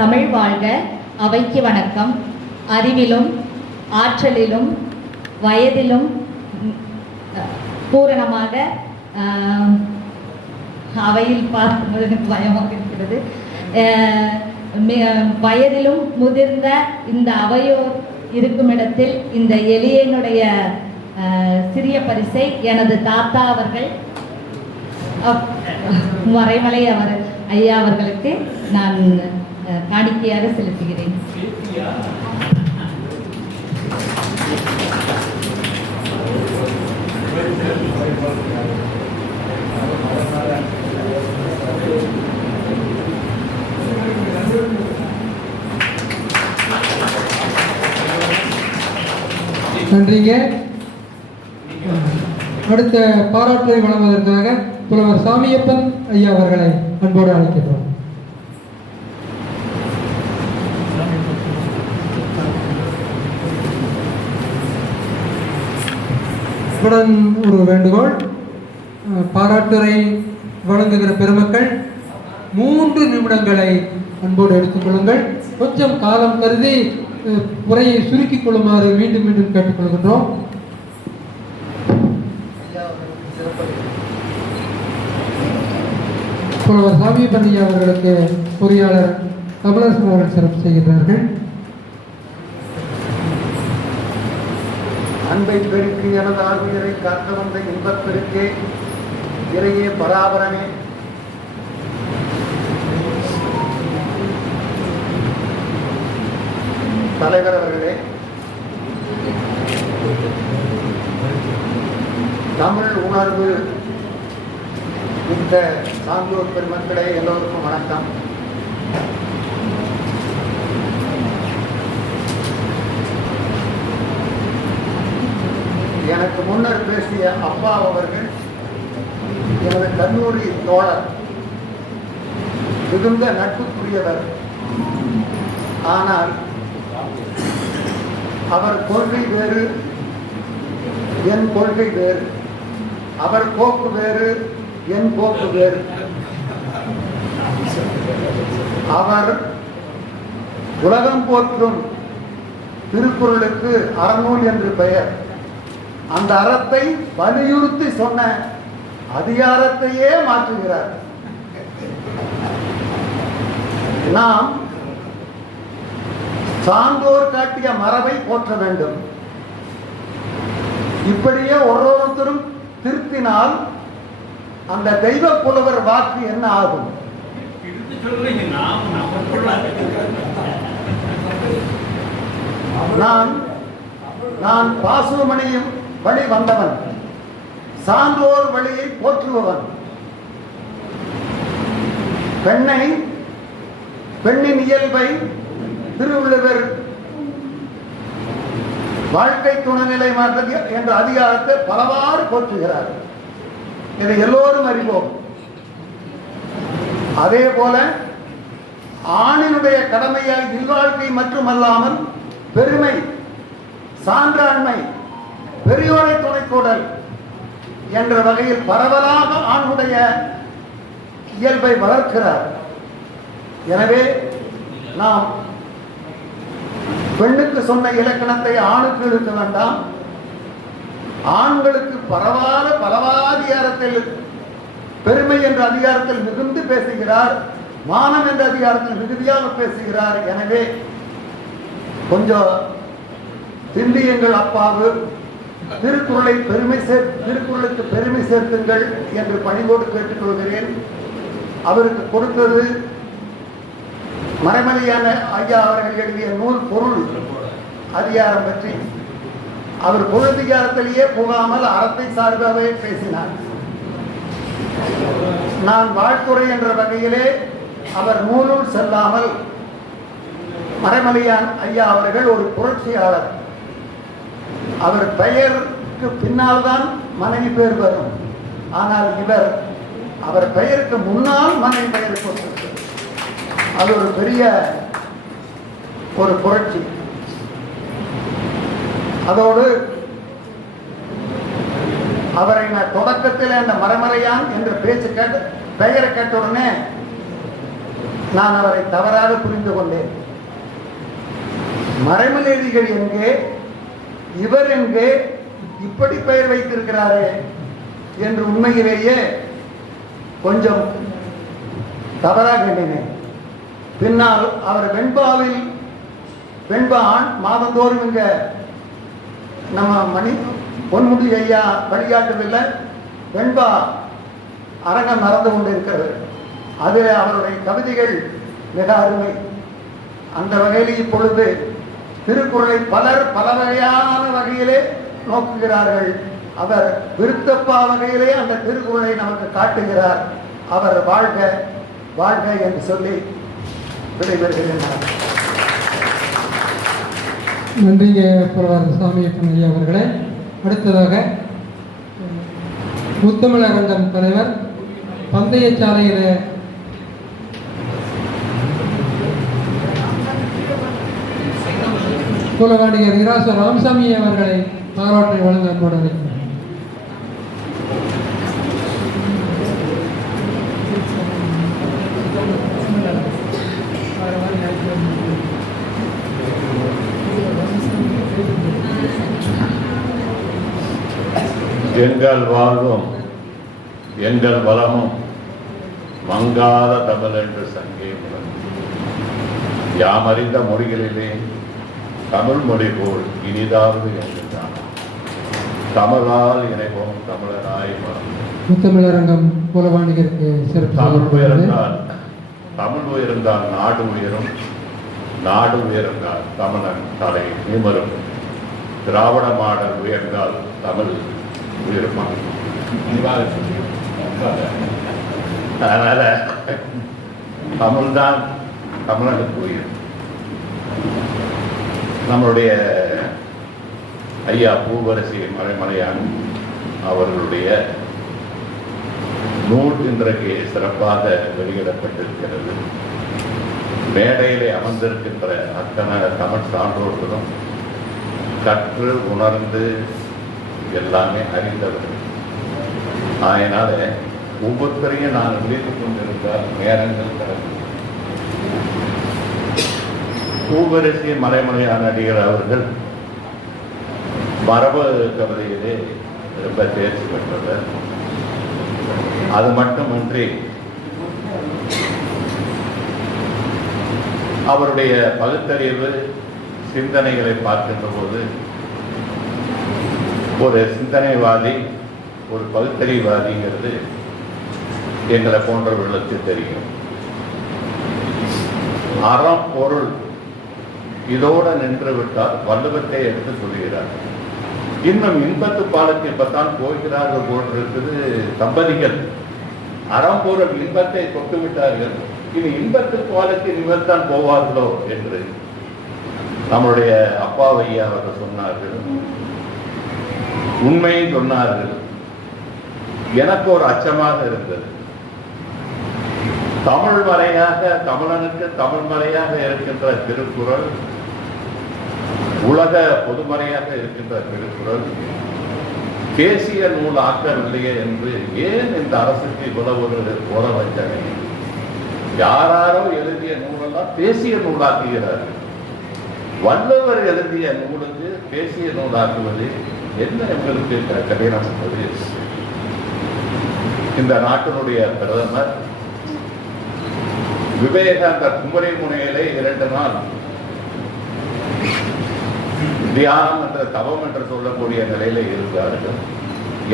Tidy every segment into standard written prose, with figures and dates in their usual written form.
தமிழ் வாழ்க. அவைக்கு வணக்கம். அறிவிலும் ஆற்றலிலும் வயதிலும் பூரணமாக அவையில் பார்க்கும்போது எனக்கு பயமாக இருக்கிறது. வயதிலும் முதிர்ந்த இந்த அவையோர் இருக்கும் இடத்தில் இந்த எளியனுடைய சிறிய பரிசை எனது தாத்தா அவர்கள் மறைமலை ஐயா அவர்களுக்கு நான் காணிக்கையாக செலுத்துகிறேன். நன்றிங்க. அடுத்த பாராட்டுரை வழங்குவதற்காக புலவர் சாமியப்பன் ஐயா அவர்களை அன்போடு அழைக்கிறோம். உடன் ஒரு வேண்டுகோள், பாராட்டுரை வழங்குகிற பெருமக்கள் 3 நிமிடங்களை அன்போடு எடுத்துக்கொள்ளுங்கள். கொஞ்சம் காலம் கருதி உரையை சுருக்கிக் கொள்ளுமாறு மீண்டும் மீண்டும் கேட்டுக்கொள்கின்றோம். புலவர் சாமியப்பன் ஐயா அவர்களுக்கு பொறியாளர் கமலரசன் அவர்கள் சிறப்பு செய்கின்றார்கள். அன்பை பெருக்கு எனது ஆர்வலரை காக்க வந்த இன்பப் பெருக்கே, இறையே பராபரமே, தலைவர் அவர்களே, தமிழ் உணர்வு இந்த சான்றோர் பெருமக்களே, எல்லோருக்கும் வணக்கம். எனக்கு முன்னர் பேசிய அப்பா அவர்கள் எனது கல்லூரி தோழர், மிகுந்த நட்புக்குரியவர். ஆனால் அவர் கொள்கை வேறு, என் கொள்கை வேறு. அவர் போக்கு வேறு, என் போக்கு வேறு. அவர் உலகம் போற்றும் திருக்குறளுக்கு அறநூல் என்று பெயர். அந்த அறத்தை வலியுறுத்தி சொன்ன அதிகாரத்தையே மாற்றுகிறார். நாம் சான்றோர் காட்டிய மரபை போற்ற வேண்டும். இப்படியே ஒவ்வொருத்தரும் திருத்தினால் அந்த தெய்வ புலவர் வாக்கு என்ன ஆகும்? நான் பாசுமணியும் வழி வந்தவன், சான்றோர் வழியை போற்றுபவன். பெண்ணின் இயல்பை திருவள்ளுவர் வாழ்க்கை துணைநிலை என்ற அதிகாரத்தை பலவாறு போற்றுகிறார். இதை எல்லோரும் அறிவோம். அதே போல ஆணினுடைய கடமையால் இல்வாழ்க்கை மட்டுமல்லாமல் பெருமை, சான்றாண்மை, பெரியோரை துணைக்கூடல் என்ற வகையில் பரவலாக ஆணுடைய இயல்பை வளர்க்கிறார். எனவே நாம் பெண்ணுக்கு சொன்ன இலக்கணத்தை ஆணுக்கு இருக்க வேண்டாம். ஆண்களுக்கு பலவாதிகாரத்தில் பெருமை என்ற அதிகாரத்தில் மிகுந்து பேசுகிறார், மானம் என்ற அதிகாரத்தில் மிகுதியாக பேசுகிறார். எனவே கொஞ்சம் சிந்தியுங்கள் அப்பாவு, திருக்குறளுக்கு பெருமை சேர்த்துங்கள் என்று பணிவோடு கேட்டுக்கொள்கிறேன். அவருக்கு கொடுத்தது மறைமலையான ஐயா அவர்கள் எழுதிய நூல் பொருள் அதிகாரம் பற்றி. அவர் பொருளதிகாரத்திலேயே போகாமல் அறத்தை சார்பாகவே பேசினார். நான் வாழ்த்துறை என்ற வகையிலே அவர் நூலுள் செல்லாமல், மறைமலையான் ஐயா அவர்கள் ஒரு புரட்சியாளர். அவர் பெயருக்கு பின்னால் தான் மனைவி பெயர் வரும். ஆனால் அவர் பெயருக்கு முன்னால் மனைவி பெயர் போட்டிருக்கிறார். அது ஒரு பெரிய ஒரு புரட்சி. அதோடு அவரை நான் தொடக்கத்தில் அந்த மரமறையான் என்ற பெயரை கேட்ட உடனே நான் அவரை தவறாக புரிந்து கொண்டேன். மறைமலையடிகள் எங்கே, இவர் எங்கே, இப்படி பெயர் வைத்திருக்கிறாரே என்று உண்மையிலேயே கொஞ்சம் தவறாக எண்ணினேன். பின்னால் அவர் வெண்பா மாதந்தோறும் இங்க நம்ம பொன்முடி ஐயா வழிகாட்டுதில்லை, வெண்பா அரங்கம் நடந்து கொண்டிருக்கிறது. அதில் அவருடைய கவிதைகள் மிக அருமை. அந்த வகையில் இப்பொழுது திருக்குறளை பலர் பல வகையான வகையிலே நோக்குகிறார்கள். அவர் விருத்தப்பா வகையிலே அந்த திருக்குறளை நமக்கு காட்டுகிறார். அவர் வாழ்க வாழ்க என்று சொல்லி விடைபெறுகிறேன். நன்றிங்க புலவர் சாமியப்பன் ஐயா அவர்களே. அடுத்ததாக முத்தமிழரங்கம் தலைவர் பந்தயச்சாலையில குலவாணியர் இராச ராமசாமி அவர்களை பாராட்டை வழங்க அன்போடு அழைக்கிறேன். எங்கள் வாழ்வும் எங்கள் வளமும் மங்காத தமிழ் என்று சங்கே யாமறிந்த மொழிகளிலே தமிழ் மொழி போல் இனிதாவது என்று தமிழால் இணைவோம் தமிழராய் முத்தமிழரங்கம் குலவாணிகருக்கு சிறப்பு. தமிழ் உயர்ந்தால் நாடு உயரும், நாடு உயர்ந்தால் தமிழன் தலை நிமிரும், திராவிட மாடல் உயர்ந்தால் தமிழ் உயர்ப்பான். அதனால தமிழ்தான் தமிழனுக்கு உயிர். நம்மளுடைய ஐயா பூவரசி மறைமலையான் அவர்களுடைய நூல் இன்றைக்கு சிறப்பாக வெளியிடப்பட்டிருக்கிறது. மேடையிலே அமர்ந்திருக்கின்ற அத்தனை தமிழ் சான்றோர்களும் கற்று உணர்ந்து எல்லாமே அறிந்தவர்கள். அதனால ஒவ்வொருத்தரையும் நான் விழித்துக் கொண்டிருந்தால் நேரங்கள் கடக்கும். பூவரசி மலைமலையான அடிகள் அவர்கள் மரபு கவிதையிலே ரொம்ப தேர்ச்சி பெற்றவர். அது மட்டுமின்றி அவருடைய பகுத்தறிவு சிந்தனைகளை பார்க்கின்ற போது ஒரு சிந்தனைவாதி, ஒரு பகுத்தறிவாதிங்கிறது எங்களை போன்றவர்களுக்கு தெரியும். அறம் பொருள் இதோடு நின்று விட்டால் வள்ளுவத்தை எடுத்து சொல்கிறார். இன்னும் இன்பத்து பாலத்தை பத்தான் போகிறார்கள் போன்றிருக்குது தம்பதிகள். அறம்பொருள் இன்பத்தை தொட்டு விட்டார்கள், இனி இன்பத்து பாலத்தில் இவர்தான் போவார்களோ என்று நம்முடைய அப்பாவையா அவர்கள் சொன்னார்கள். உண்மையை சொன்னார்கள். எனக்கு ஒரு அச்சமாக இருந்தது. தமிழ் மறையாக, தமிழனுக்கு தமிழ் மறையாக இருக்கின்ற திருக்குறள், உலக பொதுமறையாக இருக்கின்ற திருக்குறள் தேசிய நூல் ஆக்கவில்லையே என்று ஏன் இந்த அரசுக்கு இவ்வளவு ஒரு போற வச்சனை? யாராரோ எழுதிய நூலெல்லாம் தேசிய நூலாக்குகிறார்கள். வள்ளுவர் எழுதிய நூலுக்கு தேசிய நூலாக்குவது என்ன எங்களுக்கு கடினம்? இந்த நாட்டினுடைய பிரதமர் விவேகானந்த குமரி முனையிலே 2 நாள் தியானம் என்ற தவம் என்று சொல்லக்கூடிய நிலையில இருந்தார்கள்.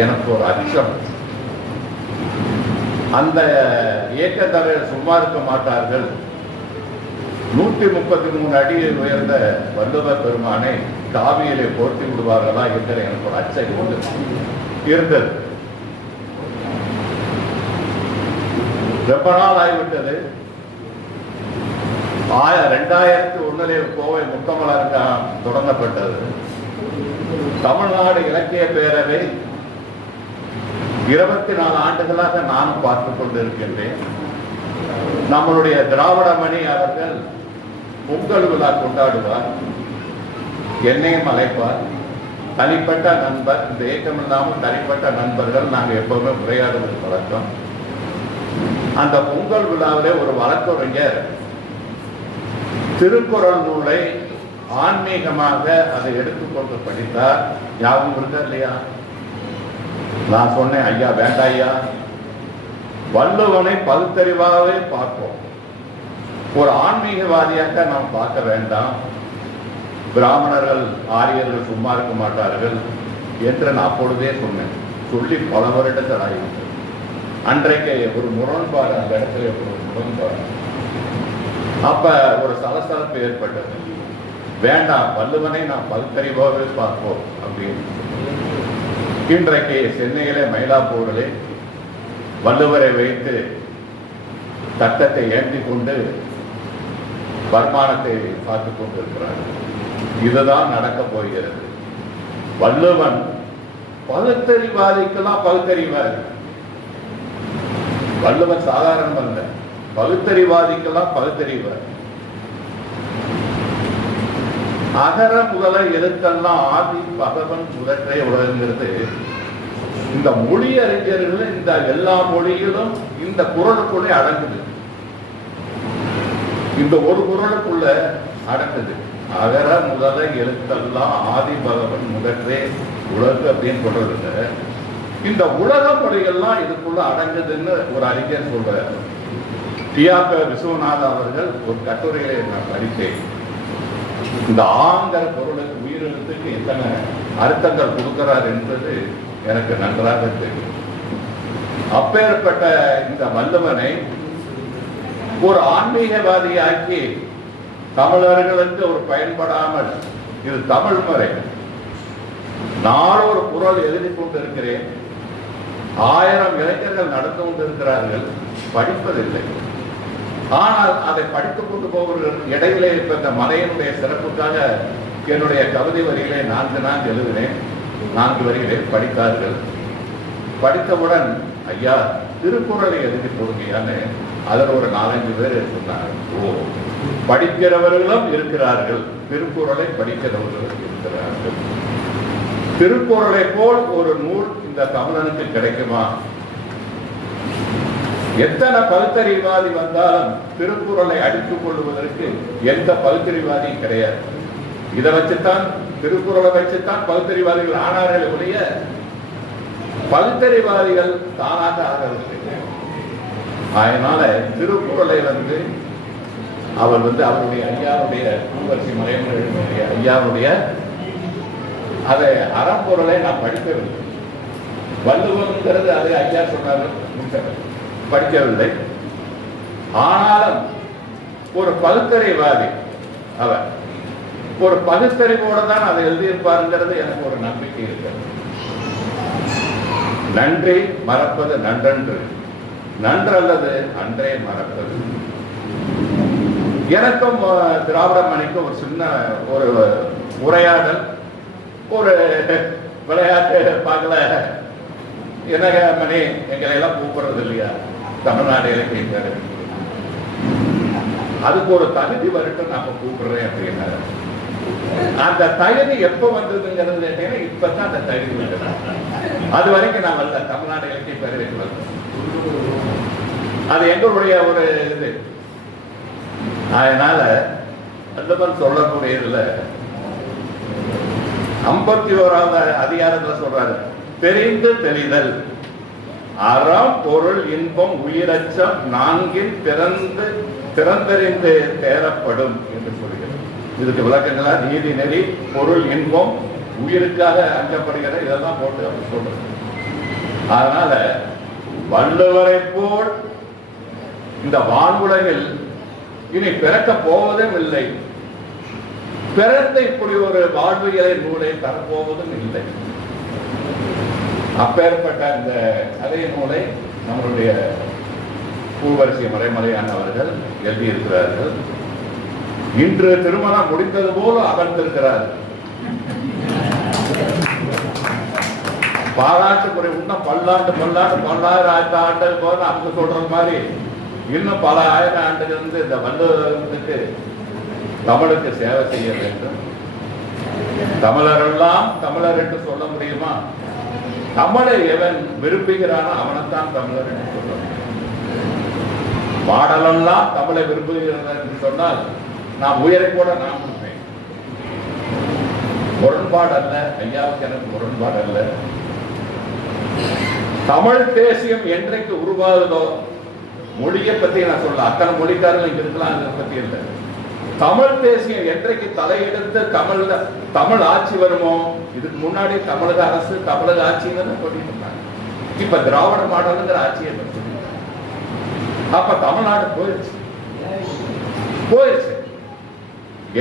எனக்கு ஒரு அச்சம், அந்த இயக்கத்தலைவர் சும்மா இருக்க மாட்டார்கள். 133 அடி உயர்ந்த வள்ளுவர் பெருமானை காவியிலே போர்த்தி விடுவார்களா என்கிற எனக்கு ஒரு அச்சம் இருந்தது. ரொம்ப நாள் ஆகிவிட்டது. 2001 கோவை முத்தமிழரங்கம் தொடங்கப்பட்டது. தமிழ்நாடு இலக்கிய பேரவை 24 ஆண்டுகளாக நானும் பார்த்துக் கொண்டிருக்கின்றேன். நம்மளுடைய திராவிட மணி அவர்கள் பொங்கல் விழா கொண்டாடுவார், என்னையும் அழைப்பார். தனிப்பட்ட நண்பர், இந்த இயக்கம் இல்லாமல் தனிப்பட்ட நண்பர்கள் நாங்கள் எப்பவுமே உரையாடுவது பழக்கம். அந்த பொங்கல் விழாவிலே ஒரு வழக்கறிஞர் திருக்குறள் நூலை ஆன்மீகமாக அதை எடுத்துக்கொண்டு படித்தார். ஞாபகம் இருக்கா இல்லையா? நான் சொன்னேன், ஐயா வேண்டாம் ஐயா, வள்ளுவனை பகுத்தறிவாகவே பார்ப்போம், ஒரு ஆன்மீகவாதியாக நாம் பார்க்க வேண்டாம், பிராமணர்கள் ஆரியர்கள் சும்மா இருக்க மாட்டார்கள் என்று நான் அப்பொழுதே சொன்னேன். சொல்லி பல வருடங்கள் ஆகிவிட்டது. அன்றைக்கு ஒரு முரண்பாடு, அந்த இடத்துல ஒரு முரண்பாடு, அப்ப ஒரு சலசலப்பு ஏற்பட்டது. வேண்டாம், வள்ளுவனை நாம் பகுத்தறிவாகவே பார்ப்போம் அப்படின்னு. இன்றைக்கு சென்னையிலே மயிலாப்பூரிலே வள்ளுவரை வைத்து சட்டத்தை ஏந்தி கொண்டு வருமானத்தை பார்த்துக் கொண்டிருக்கிறார்கள். இதுதான் நடக்க போகிறது. வள்ளுவன் பகுத்தறிவாதிக்கெல்லாம் பகுத்தறிவாதி. வள்ளுவன் சாதாரணம் அல்ல, பகுத்தறிவாதிக்கெல்லாம் பகுத்தறிவாதி. அகர முதல எழுத்தெல்லாம் ஆதி பகவன் முதற்றே உலகங்கிறது இந்த மொழி அறிஞர்கள் இந்த எல்லா மொழிகளும் இந்த குறளுக்குள்ளே அடங்குது. இந்த ஒரு குறளுக்குள்ள அடங்குது. அகர முதல எழுத்தெல்லாம் ஆதி பகவன் முதற்றே உலகு அப்படின்னு சொல்றது. இந்த உலக மொழிகள்லாம் இதுக்குள்ள அடங்குதுன்னு ஒரு அறிஞர் சொல்றார். டி.ஆர். விஸ்வநாதன் அவர்கள் ஒரு கட்டுரையிலே நான் படித்தேன். இந்த ஆங்கிற பொருளுக்கு உயிரெழுத்துக்கு எத்தனை அர்த்தங்கள் கொடுக்கிறார் என்பது எனக்கு நன்றாக தெரியும். அப்பேற்பட்ட இந்த வள்ளுவனை ஒரு ஆன்மீகவாதியாக்கி தமிழர்களுக்கு ஒரு பயன்படாமல், இது தமிழ் முறை, நான் ஒரு குறள் எழுதி கொண்டிருக்கிறேன், 1000 இளைஞர்கள் நடந்து கொண்டிருக்கிறார்கள், படிப்பதில்லை. ஆனால் அதை படித்துக் கொண்டு போவர்கள் இடையிலே இப்ப இந்த மலையினுடைய சிறப்புக்காக என்னுடைய கவிதை வரிகளை 4 எழுதினேன். 4 வரிகளை படித்தார்கள். படித்தவுடன் ஐயா திருக்குறளை எழுதி போடுங்கன்னு அதில் ஒரு 4-5 பேர் சொன்னார்கள். ஓ, படிக்கிறவர்களும் இருக்கிறார்கள், திருக்குறளை படிக்கிறவர்களும் இருக்கிறார்கள். திருக்குறளை போல் ஒரு நூல் இந்த தமிழனுக்கு கிடைக்குமா? எத்தனை பகுத்தறிவாதி வந்தாலும் திருக்குறளை அடித்துக் கொள்வதற்கு எந்த பகுத்தறிவாதியும் கிடையாது. இதை வச்சுத்தான், திருக்குறளை வச்சுத்தான் பகுத்தறிவாதிகள் ஆனார்கள் ஒழிய பகுத்தறிவாதிகள் தானாக ஆகவில்லை. அதனால திருக்குறளை அவர் அவருடைய ஐயாவுடைய பூவரசி மலையனுடைய ஐயாவுடைய அதை அறப்பொருளை நான் படிக்கவில்லை. வள்ளுவங்கிறது அதை ஐயா சொன்னார்கள், படிக்கவில்லை. ஆனாலும் ஒரு பகுத்தறிவாதி அவர் ஒரு பகுத்தறிவோடு தான் அதை எழுதியிருப்பாருங்கிறது எனக்கு ஒரு நம்பிக்கை இருக்கிறது. நன்றி மறப்பது நன்றன்று, நன்றல்லது அன்றே மறப்பது. எனக்கும் திராவிட மணிக்கும் ஒரு சின்ன ஒரு உரையாடல், ஒரு விளையாட்டு பார்க்கல. என்னங்க மணி, எங்களை எல்லாம் கூப்பிடுறது இல்லையா தமிழ்நாடு இலக்கியக்காரு, அதுக்கு ஒரு தகுதி வரட்டும் நாம கூப்பிடுறேன் அப்படின்னா. அந்த தகுதி எப்ப வந்ததுங்கிறது கேட்டீங்கன்னா இப்பதான் அந்த தகுதி வந்தது. அது வரைக்கும் நான் வரல, தமிழ்நாடு இலக்கிய பேரவைக்கு வரல. அது எங்களுடைய ஒரு இது. அதனால வள்ளுவன் சொல்லக்கூடியதுல 51வது அதிகாரத்துல சொல்றாரு, தெரிந்து தெளிதல், அறம் பொருள் இன்பம் உயிரச்சம் 4 திறந்தறிந்து தேரப்படும் என்று சொல்கிறது. இதுக்கு விளக்கங்களா நீதி நெறி பொருள் இன்பம் உயிருக்காக அஞ்சப்படுகிற இதெல்லாம் போட்டு அவர் சொல்றது. அதனால வள்ளுவரை போல் இந்த வானுலகில் இனி பிறக்க போவதும் இல்லை, பிறந்த இப்படி ஒரு வாழ்வியலை நூலை தரப்போவதும் இல்லை. அப்பேற்பட்ட இந்த கதை நூலை நம்மளுடைய பூவரசி மறைமலையான அவர்கள் எழுதியிருக்கிறார்கள். இன்று திருமணம் முடிந்தது போல அகழ்ந்திருக்கிறார். பாராட்டுக்குறை இன்னும் பல்லாயிரம் ஆண்டுகள் போல அவங்க சொல்றது மாதிரி இன்னும் பல ஆயிரம் ஆண்டுகள் இந்த வள்ளுவத்துக்கு தமிழுக்கு சேவை செய்ய வேண்டும். தமிழரெல்லாம் தமிழர் என்று சொல்ல முடியுமா? தமிழை எவன் விரும்புகிறானோ அவனைத்தான் தமிழர் என்று சொல்ல முடியும். பாடலெல்லாம் தமிழை விரும்புகிறார் என்று சொன்னால் நான் உயிரை கூட நான் கொடுப்பேன். முரண்பாடு அல்ல, ஐயாவுக்கு எனக்கு முரண்பாடு அல்ல. தமிழ் தேசியம் என்றைக்கு உருவாகுதோ, மொழியை பத்தி நான் சொல்ல, அத்தனை மொழிக்காரர்கள் இங்க இருக்கலாம், அதை பத்தி இல்லை. தமிழ் தேசியம் என்றைக்கு தலையெடுத்து தமிழ் ஆட்சி வருமோ, இதுக்கு முன்னாடி தமிழக அரசு தமிழக ஆட்சின்னு சொல்லிட்டு இருந்தாங்க. இப்ப திராவிட மாடலுங்கிற ஆட்சியை பற்றி அப்ப தமிழ்நாடு போயிடுச்சு.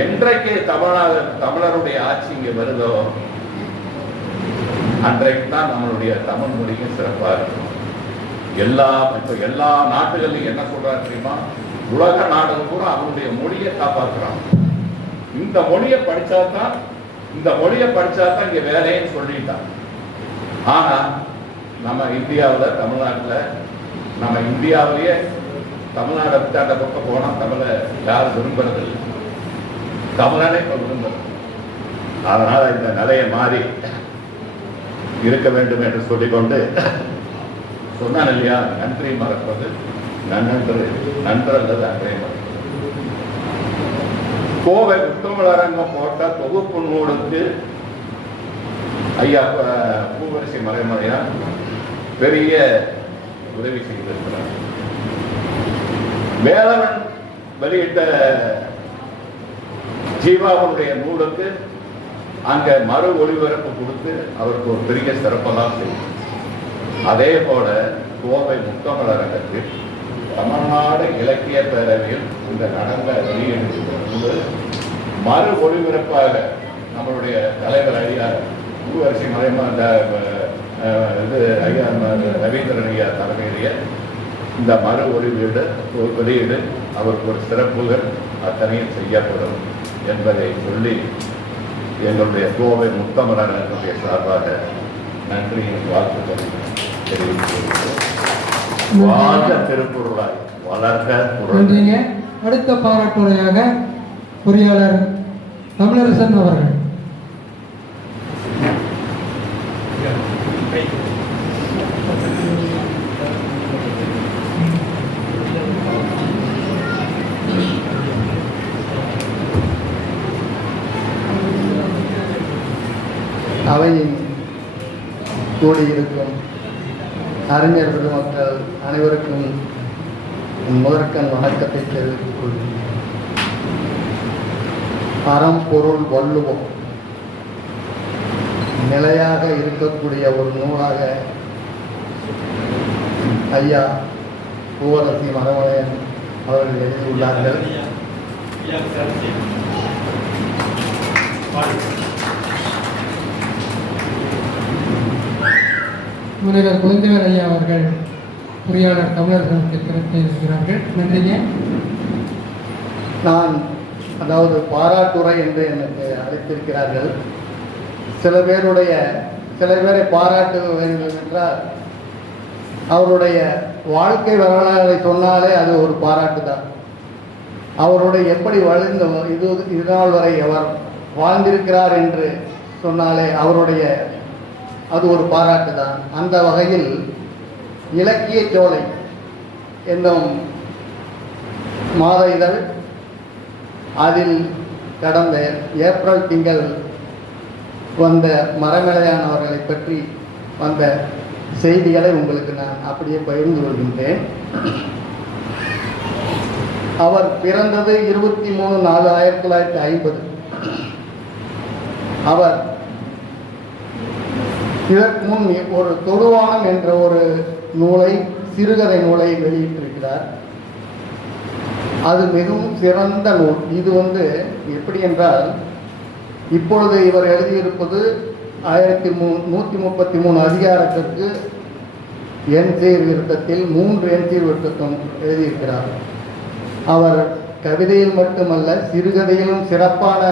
என்றைக்கு தமிழருடைய ஆட்சி இங்க வருதோ அன்றைக்கு தான் நம்மளுடைய தமிழ் மொழியும் சிறப்பா இருக்கும். எல்லா நாட்டுகள்லையும் என்ன சொல்றாங்க தெரியுமா? உலக நாடுகள் கூட அவனுடைய மொழியை காப்பாற்றுறான். இந்த மொழியை படிச்சாதான் இங்க வேலைன்னு சொல்லிட்டான். ஆனா நம்ம இந்தியாவில் இந்தியாவிலேயே தமிழ்நாடு விட்டாண்ட பக்கம் போனா தமிழை யாரும் விரும்புறது இல்லை. தமிழனே இப்ப விரும்புறது. அதனால இந்த நிலையை மாறி இருக்க வேண்டும் என்று சொல்லிக்கொண்டு சொன்னான் இல்லையா, நன்றி மறப்பது நன்று அல்லது அன்றே மறப்பது. கோவை முத்தமிழரங்கம் போட்ட தொகுப்பு நூலுக்கு ஐயா பூவரசி மறைமலையா பெரிய உதவி செய்திருக்கிறார். வேலவன் வெளியிட்ட ஜீவாவுடைய நூலுக்கு அங்க மறு ஒளிபரப்பு கொடுத்து அவருக்கு ஒரு பெரிய சிறப்பெல்லாம் செய்யும். அதே போல கோவை முத்தமிழரங்கத்தில் தமிழ்நாடு இலக்கிய பேரவையில் இந்த நடந்த வெளியீடு மறு ஒளிபரப்பாக நம்மளுடைய தலைவர் ஐயா பூவரசி ஐயா ரவீந்திரன் ஐயா தலைமையிலேயே இந்த மறு வெளியீடு அவருக்கு ஒரு சிறப்புகள் அத்தனையும் செய்யப்படும் என்பதை சொல்லி எங்களுடைய கோவை முத்தமிழரங்கனுடைய சார்பாக நன்றியின் வாழ்த்துக்களை தெரிவித்துள்ளோம். வாழ்க திருக்குறளாய் வளர்க. நன்றிங்க. அடுத்த பாராட்டுரையாக பொறியாளர் தமிழரசன் அவர்கள். அவையின் கூடியிருக்கும் அறிஞர் பெருமக்கள் அனைவருக்கும் முதற்கண் வணக்கத்தை தெரிவித்துக் கொள்கிறேன். அறம் பொருள் வள்ளுவம் நிலையாக இருக்கக்கூடிய ஒரு நூலாக ஐயா பூவரசி மரமலையன் அவர்கள் எழுதியுள்ளார்கள். முனைவர் குழந்தைவர் ஐயா அவர்கள் பொறியாளர் தமிழர்களுக்கு திறத்தை இருக்கிறார்கள். நன்றிங்க. நான் அதாவது பாராட்டுரை என்று எனக்கு அழைத்திருக்கிறார்கள். சில பேரை பாராட்ட வேண்டும் என்றால் அவருடைய வாழ்க்கை வரலாறை சொன்னாலே அது ஒரு பாராட்டு தான். அவருடைய எப்படி இது நாள் வரை அவர் வாழ்ந்திருக்கிறார் என்று சொன்னாலே அவருடைய அது ஒரு பாராட்டு தான். அந்த வகையில் இலக்கிய சோலை என்னும் மாத இதழ் அதில் கடந்த ஏப்ரல் திங்கள் வந்த மரமலையான் அவர்களை பற்றி வந்த செய்திகளை உங்களுக்கு நான் அப்படியே பகிர்ந்து கொள்கின்றேன். அவர் பிறந்தது 23/4/1950. அவர் இதற்கு முன் ஒரு தொடுவானம் என்ற ஒரு நூலை, சிறுகதை நூலை வெளியிட்டிருக்கிறார். அது மிகவும் சிறந்த நூல். இது எப்படி என்றால், இப்பொழுது இவர் எழுதியிருப்பது 1133 அதிகாரத்திற்கு எண்சீர் விருத்தத்தில் 3 எண்சீர் விருத்தம் எழுதியிருக்கிறார். அவர் கவிதையில் மட்டுமல்ல சிறுகதையிலும் சிறப்பான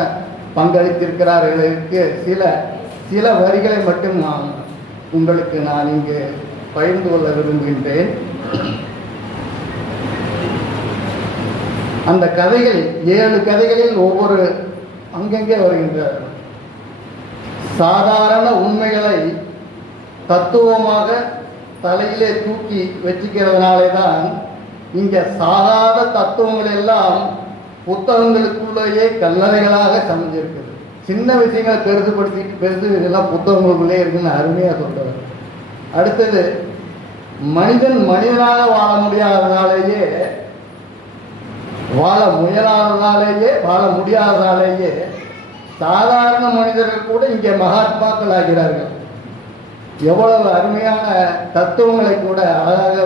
பங்களித்திருக்கிறார். சில வரிகளை மட்டும் உங்களுக்கு நான் இங்கு பகிர்ந்து கொள்ள விரும்புகின்றேன். அந்த கதைகள் 7 கதைகளில் ஒவ்வொரு அங்கங்கே வருகின்ற சாதாரண உண்மைகளை தத்துவமாக தலையிலே தூக்கி வச்சுக்கிறதுனாலே தான் இங்கே சாகாத தத்துவங்கள் எல்லாம் புத்தகங்களுக்குள்ளேயே கல்லறைகளாக சமைஞ்சிருக்குது. சின்ன விஷயங்களை பெருசுபடுத்திட்டு பெருசு இதெல்லாம் புத்தகங்களுக்குள்ளே இருக்குன்னு அருமையாக சொல்றாரு. அடுத்தது, மனிதன் மனிதனாக வாழ முடியாததாலேயே வாழ முடியாததாலேயே சாதாரண மனிதர்கள் கூட இங்கே மகாத்மாக்கள் ஆகிறார்கள். எவ்வளவு அருமையான தத்துவங்களை கூட அழகாக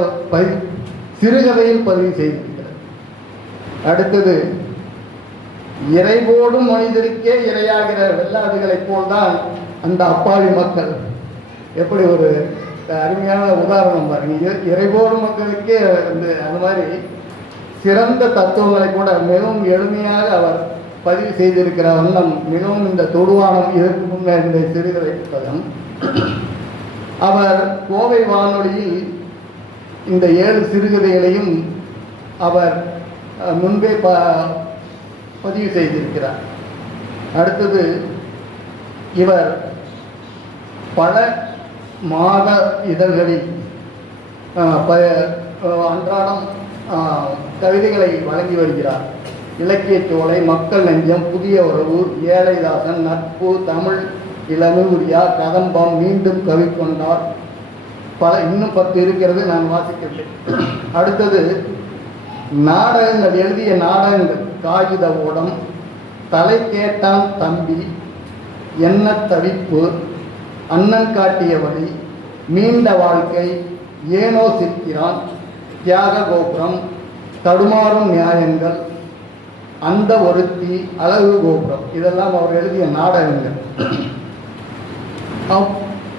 சிறுகதையில் பதிவு செய்திருக்கிறார். அடுத்தது, இறைபோடும் மனிதருக்கே இரையாகிற வெள்ளாடுகளைப் போல்தான் அந்த அப்பாவி மக்கள். எப்படி ஒரு அருமையான உதாரணம் பாருங்க. இறைபோடும் மக்களுக்கே அது மாதிரி சிறந்த தத்துவங்களை கூட மிகவும் எளிமையாக அவர் பதிவு செய்திருக்கிற வண்ணம் மிகவும் இந்த தொடுவானம் இதற்கு முன்னே இந்த சிறுகதை புத்தகம். அவர் கோவை வானொலியில் இந்த 7 சிறுகதைகளையும் அவர் முன்பே பதிவு செய்திருக்கிறார். அடுத்தது, இவர் பல மாத இதழ்களில் அன்றாடம் கவிதைகளை வழங்கி வருகிறார். இலக்கியச்சோலை, மக்கள் நெஞ்சம், புதிய உறவு, ஏழைதாசன், நட்பு, தமிழ் இளநூரியா, கதம்பம், மீண்டும் கவி கொண்டார், பல இன்னும் 10 இருக்கிறது, நான் வாசிக்கிறேன். அடுத்தது, நாடகங்கள், எழுதிய நாடகங்கள்: காகித ஓடம், தலை கேட்டான் தம்பி, என்ன தவிப்பு, அண்ணன் காட்டிய வழி, மீண்ட வாழ்க்கை, ஏனோ சிரிக்கிறான், தியாக கோபுரம், தடுமாறும் நியாயங்கள், அந்த ஒருத்தி, அழகு கோபுரம், இதெல்லாம் அவர் எழுதிய நாடகங்கள்.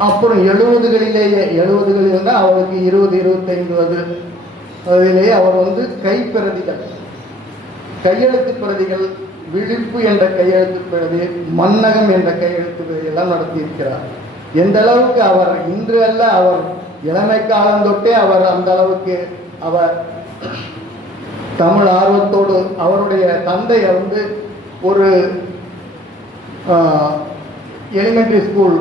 அப்புறம் 70களில் தான் அவருக்கு 20-25 அதிலேயே அவர் கைப்பிரதிகள், கையெழுத்து பிரதிகள், விழிப்பு என்ற கையெழுத்து பிரதி, மன்னகம் என்ற கையெழுத்து பிரதி எல்லாம் நடத்தியிருக்கிறார். எந்த அளவுக்கு அவர் இன்று அல்ல, அவர் இளமை காலம் தொட்டே அவர் அந்த அளவுக்கு அவர் தமிழ் ஆர்வத்தோடு, அவருடைய தந்தை ஒரு எலிமெண்டரி ஸ்கூல்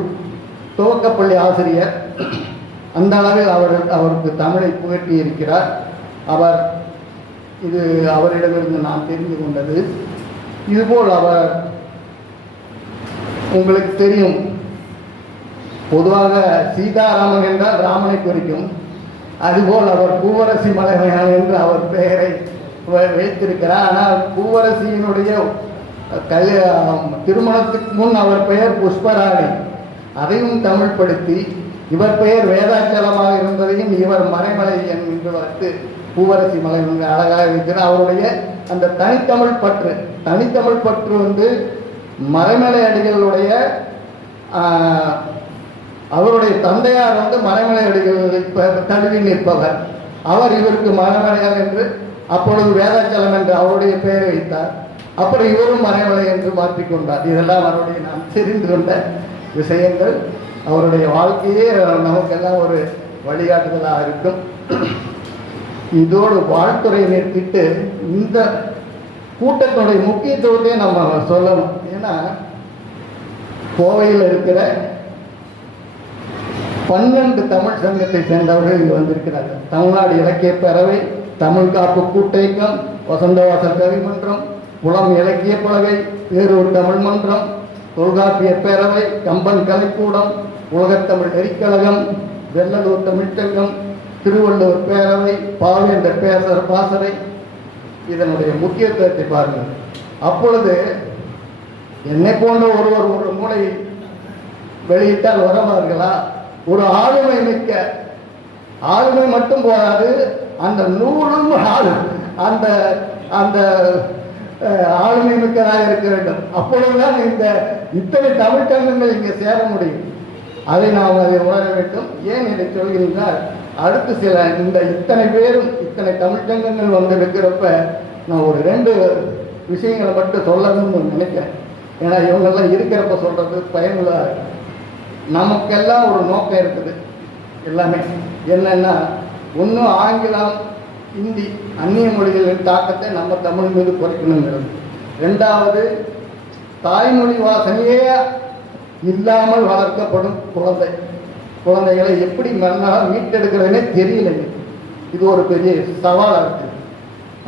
துவக்கப்பள்ளி ஆசிரியர். அந்த அளவில் அவருக்கு தமிழை புகட்டி இருக்கிறார். இது அவரிடமிருந்து நான் தெரிந்து கொண்டது. இதுபோல் அவர், உங்களுக்கு தெரியும், பொதுவாக சீதாராமன் என்றால் ராமனை குறிக்கும். அதுபோல் அவர் பூவரசி மலைமையான் என்று அவர் பெயரை வைத்திருக்கிறார். ஆனால் பூவரசியினுடைய திருமணத்துக்கு முன் அவர் பெயர் புஷ்பராணி, அதையும் தமிழ்படுத்தி இவர் பெயர் வேதாச்சலமாக இருந்ததையும் இவர் மறைமலை என்று வைத்து பூவரசி மலை அழகாக வைக்கிறார். அவருடைய அந்த தனித்தமிழ் பற்று மறைமலை அடிகளுடைய அவருடைய தந்தையார் மறைமலை அடிகள் தழுவி நிற்பவர். அவர் இவருக்கு மறைமலையார் என்று அப்பொழுது வேதாச்சலம் என்று அவருடைய பெயரை வைத்தார். அப்புறம் இவரும் மறைமலை என்று மாற்றிக்கொண்டார். இதெல்லாம் அவருடைய நாம் தெரிந்து கொண்ட விஷயங்கள். அவருடைய வாழ்க்கையே நமக்கெல்லாம் ஒரு வழிகாட்டுதலாக இருக்கும். இதோடு வாழ்த்துறை நிறுத்திட்டு இந்த கூட்டத்தினுடைய முக்கியத்துவத்தை நம்ம சொல்லணும். ஏன்னா கோவையில் இருக்கிற 12 தமிழ் சங்கத்தை சேர்ந்தவர்கள் இங்கு வந்திருக்கிறார்கள். தமிழ்நாடு இலக்கிய பேரவை, தமிழ் காப்பு கூட்டயக்கம், வசந்தவாசல் கவிமன்றம், புலம் இலக்கிய பலகை, பேரூர் தமிழ் மன்றம், தொல்காப்பிய பேரவை, கம்பன் கலைக்கூடம், உலகத்தமிழ் நெறிக்கழகம், வெள்ளலூர் தமிழ்ச்சங்கம், திருவள்ளுவர் பேரவை, பாவேந்தர் பாசறை. இதனுடைய முக்கியத்துவத்தை பாருங்கள். அப்பொழுது என்னை போன்ற ஒருவர் ஒரு நூலை வெளியிட்டால் வரவார்களா? ஒரு ஆளுமை மட்டும் போதாது, அந்த நூலும் அந்த அந்த ஆளுமை மிக்கதாக இருக்க வேண்டும். அப்பொழுதுதான் இத்தனை தமிழ் சங்கங்கள் இங்கே சேர முடியும். அதை உணர வேண்டும். ஏன் இதை சொல்கிறீர்கள்? அடுத்து இத்தனை பேரும் இத்தனை தமிழ் சங்கங்கள் இருக்கிறப்ப நான் ஒரு 2 விஷயங்களை மட்டும் சொல்லணும்னு நினைக்கிறேன். ஏன்னா இவங்கெல்லாம் இருக்கிறப்ப சொல்றது பயனுள்ளதாக இருக்கு. நமக்கெல்லாம் ஒரு நோக்கம் இருக்குது. எல்லாமே என்னன்னா, ஒன்றும் ஆங்கிலம், இந்தி, அந்நிய மொழிகளின் தாக்கத்தை நம்ம தமிழ் மீது குறைக்கணுங்கிறது. 2வது, தாய்மொழி வாசனையே இல்லாமல் வளர்க்கப்படும் குழந்தைகளை எப்படி மீட்டெடுக்கிறதுனே தெரியலைங்க. இது ஒரு பெரிய சவாலாக இருக்குது.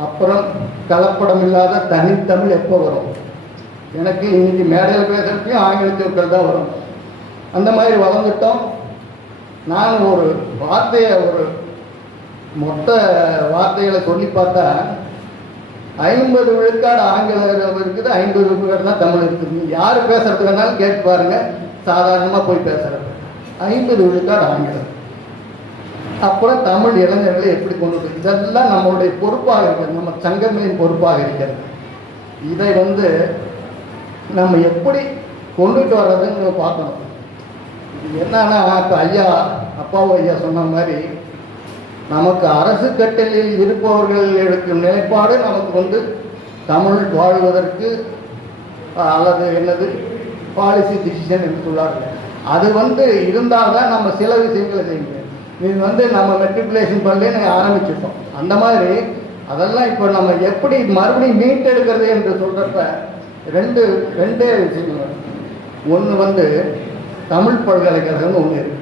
அப்புறம் கலப்படம் இல்லாத தனித்தமிழ் எப்போ வரும்? எனக்கு இன்னைக்கு மேடையில் பேசுறதுக்கும் ஆங்கில சொற்கள் தான் வரும். அந்த மாதிரி வளர்ந்துட்டோம். நான் ஒரு வார்த்தையை ஒரு மொத்த வார்த்தைகளை சொல்லி பார்த்தா 50 விழுக்காடு ஆங்கிலம் இருக்குது, 50 விழுக்காடு தான் தமிழ் இருக்குது. யார் பேசுறது வேணாலும் கேட்டு பாருங்க, சாதாரணமாக போய் பேசுறது 50 விழுக்காடு ஆங்கிலம். அப்புறம் தமிழ் இளைஞர்களை எப்படி கொண்டு வந்து இதெல்லாம் நம்மளுடைய பொறுப்பாக இருக்கிறது, நம்ம சங்கங்களின் பொறுப்பாக இருக்கிறது. இதை நம்ம எப்படி கொண்டுட்டு வர்றதுன்னு பார்க்கணும். என்னன்னா இப்போ அப்பாவும் ஐயா சொன்ன மாதிரி நமக்கு அரசு கட்டளையில் இருப்பவர்கள் எடுக்கும் நிலைப்பாடு நமக்கு தமிழ் வாழ்வதற்கு அல்லது என்னது பாலிசி டிசிஷன் என்று சொல்லார்கள். அது இருந்தால்தான் நம்ம சில விஷயங்களை செய்ய முடியும். இது நம்ம மெட்ரிகுலேஷன் பண்ணி ஆரம்பிச்சிட்டோம். அந்த மாதிரி அதெல்லாம் இப்போ நம்ம எப்படி மறுபடியும் மீட்டெடுக்கிறது என்று சொல்கிறப்ப ரெண்டே விஷயங்கள். ஒன்று தமிழ் பல்கலைக்கழகம்னு ஒன்று இருக்கு.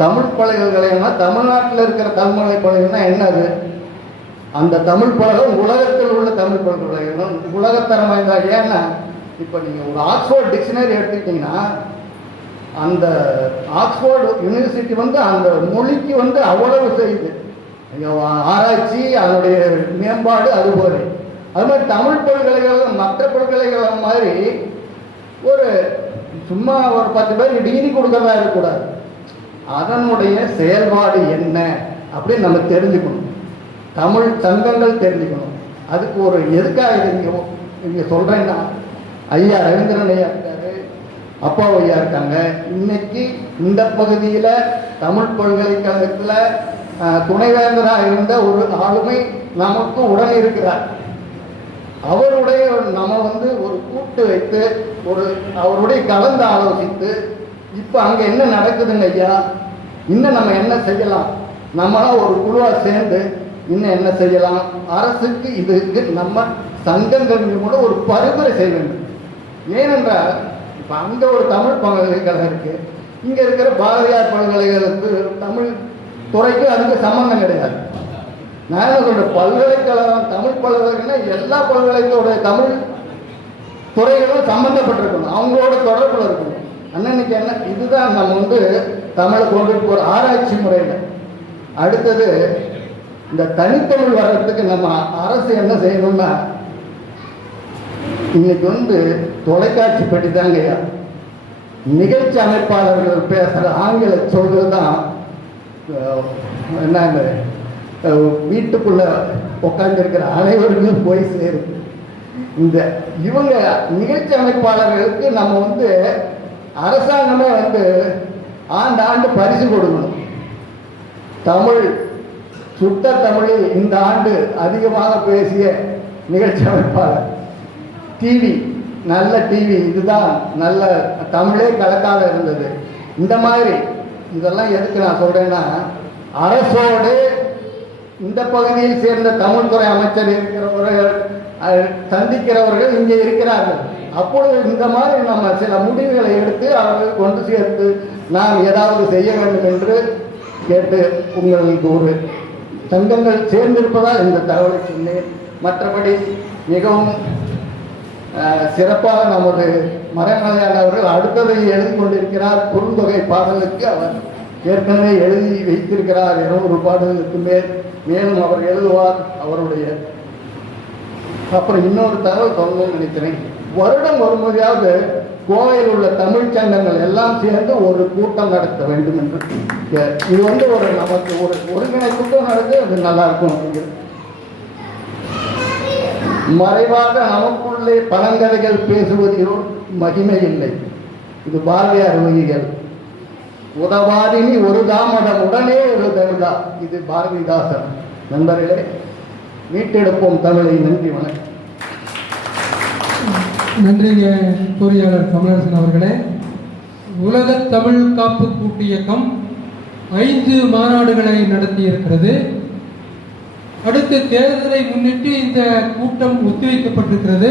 தமிழ் பல்கலைக்கழகம்னா தமிழ்நாட்டில் இருக்கிற தமிழ் பல்கலைக்கழகம்னா என்னது? அந்த தமிழ் பல்கலைக்கழகம் உலகத்தில் உள்ள தமிழ் பல்கலைக்கழகம் உலகத்தரம் வாய்ந்தா. ஏன்னா இப்போ நீங்கள் ஒரு ஆக்ஸ்போர்ட் டிக்ஷனரி எடுத்துக்கிட்டிங்கன்னா அந்த ஆக்ஸ்போர்டு யூனிவர்சிட்டி அந்த மொழிக்கு அவ்வளவு செய்யுது ஆராய்ச்சி, அதனுடைய மேம்பாடு. அதுபோல அது மாதிரி தமிழ் பல்கலைக்கழகம் மற்ற பல்கலைக்கழகம் மாதிரி ஒரு சும்மா ஒரு 10 பேருக்கு டிகிரி கொடுக்கறதா இருக்கக்கூடாது. அதனுடைய செயல்பாடு என்ன அப்படின்னு நம்ம தெரிஞ்சுக்கணும். தமிழ் சங்கங்கள் தெரிஞ்சுக்கணும். அதுக்கு ஒரு எதுக்காக இங்கே சொல்கிறேன்னா, ஐயா ரவீந்திரன் ஐயா இருக்காரு, அப்பா ஐயா இருக்காங்க. இன்னைக்கு இந்த பகுதியில் தமிழ் பல்கலைக்கழகத்தில் துணைவேந்தராக இருந்த ஒரு ஆளுமை நமக்கு உடன் இருக்கிறார். அவருடைய நம்ம ஒரு கூட்டு வைத்து அவருடைய கலந்து ஆலோசித்து இப்போ அங்கே என்ன நடக்குதுங்க ஐயா, இன்னும் நம்ம என்ன செய்யலாம், நம்மளாம் ஒரு குழுவாக சேர்ந்து இன்னும் என்ன செய்யலாம், அரசுக்கு இதுக்கு நம்ம சங்கங்கள் கூட ஒரு பரிந்துரை செய்ய வேண்டும். ஏனென்றால் இப்போ அங்கே ஒரு தமிழ் பல்கலைக்கழகம் இருக்குது, இங்கே இருக்கிற பாரதியார் பல்கலைக்கழகத்துக்கு தமிழ் துறைக்கு அதுக்கு சம்பந்தம் கிடையாது. நான் என்ன சொல்கிறேன், பல்கலைக்கழகம் தமிழ் பல்கலைக்கழகம்னா எல்லா பல்கலைக்கழக தமிழ் துறைகளும் சம்பந்தப்பட்டிருக்கணும், அவங்களோட தொடர்பில் இருக்கணும். அன்னைக்கு என்ன இதுதான் நம்ம தமிழை கொண்டுட்டு போகிற ஆராய்ச்சி முறையில். அடுத்தது இந்த தனித்தமிழ் வர்றதுக்கு நம்ம அரசு என்ன செய்யணும்னா, இன்னைக்கு தொலைக்காட்சி பற்றி தாங்க நிகழ்ச்சி அமைப்பாளர்கள் பேசுகிற ஆங்கில சொல்கள் தான் என்ன வீட்டுக்குள்ள உட்காந்துருக்கிற அனைவருக்கும் போய் சேரும். இவங்க நிகழ்ச்சி அமைப்பாளர்களுக்கு நம்ம அரசாங்கமே ஆண்டு பரிசு கொடுக்கணும். தமிழ் சுத்த தமிழில் இந்த ஆண்டு அதிகமாக பேசிய நிகழ்ச்சி அமைப்பாளர், டிவி நல்ல டிவி, இதுதான் நல்ல தமிழே கலக்காத இருந்தது. இந்த மாதிரி இதெல்லாம் எதுக்கு நான் சொல்றேன்னா, அரசோடு இந்த பகுதியில் சேர்ந்த தமிழ்துறை அமைச்சர் இருக்கிறவர்கள் சந்திக்கிறவர்கள் இங்கே இருக்கிறார்கள். அப்பொழுது இந்த மாதிரி நம்ம சில முடிவுகளை எடுத்து அவர்கள் கொண்டு சேர்த்து நாம் ஏதாவது செய்ய வேண்டும் என்று கேட்டு உங்களுக்கு ஒரு சங்கங்கள் சேர்ந்திருப்பதால் இந்த தகவலை சொன்னேன். மற்றபடி மிகவும் சிறப்பாக நமது மறைமலையான் அவர்கள் அடுத்ததை எழுதி கொண்டிருக்கிறார். குறுந்தொகை பாடலுக்கு அவர் ஏற்கனவே எழுதி வைத்திருக்கிறார் 200 பாடல்களுக்கு மேலும் அவர் எழுதுவார். அவருடைய அப்புறம் இன்னொரு தகவல் சொல்லணும்னு நினைக்கிறேன். வருடம் வரும்போதாவது கோவையில் உள்ள தமிழ் சங்கங்கள் எல்லாம் சேர்ந்து ஒரு கூட்டம் நடத்த வேண்டும் என்று. இது ஒரு நமக்கு ஒரு ஒருங்கிணைப்புக்கும் நடந்து அது நல்லா இருக்கும் அப்படிங்கிறது. மறைவாக நமக்குள்ளே பழங்கதைகள் பேசுவதில் மகிமை இல்லை. இது பாரதியார் வகிகள். உதவாதினி ஒரு தாமடம் உடனே ஒரு தருதா, இது பாரதிதாசன். நண்பர்களே, மீட்டெடுப்போம் தமிழை. நன்றி, வணக்கம். நன்றிங்க பொறியாளர் கமலரசன் அவர்களே. உலக தமிழ் காப்பு கூட்டு இயக்கம் 5 மாநாடுகளை நடத்தியிருக்கிறது. அடுத்த தேர்தலை முன்னிட்டு இந்த கூட்டம் ஒத்திவைக்கப்பட்டிருக்கிறது.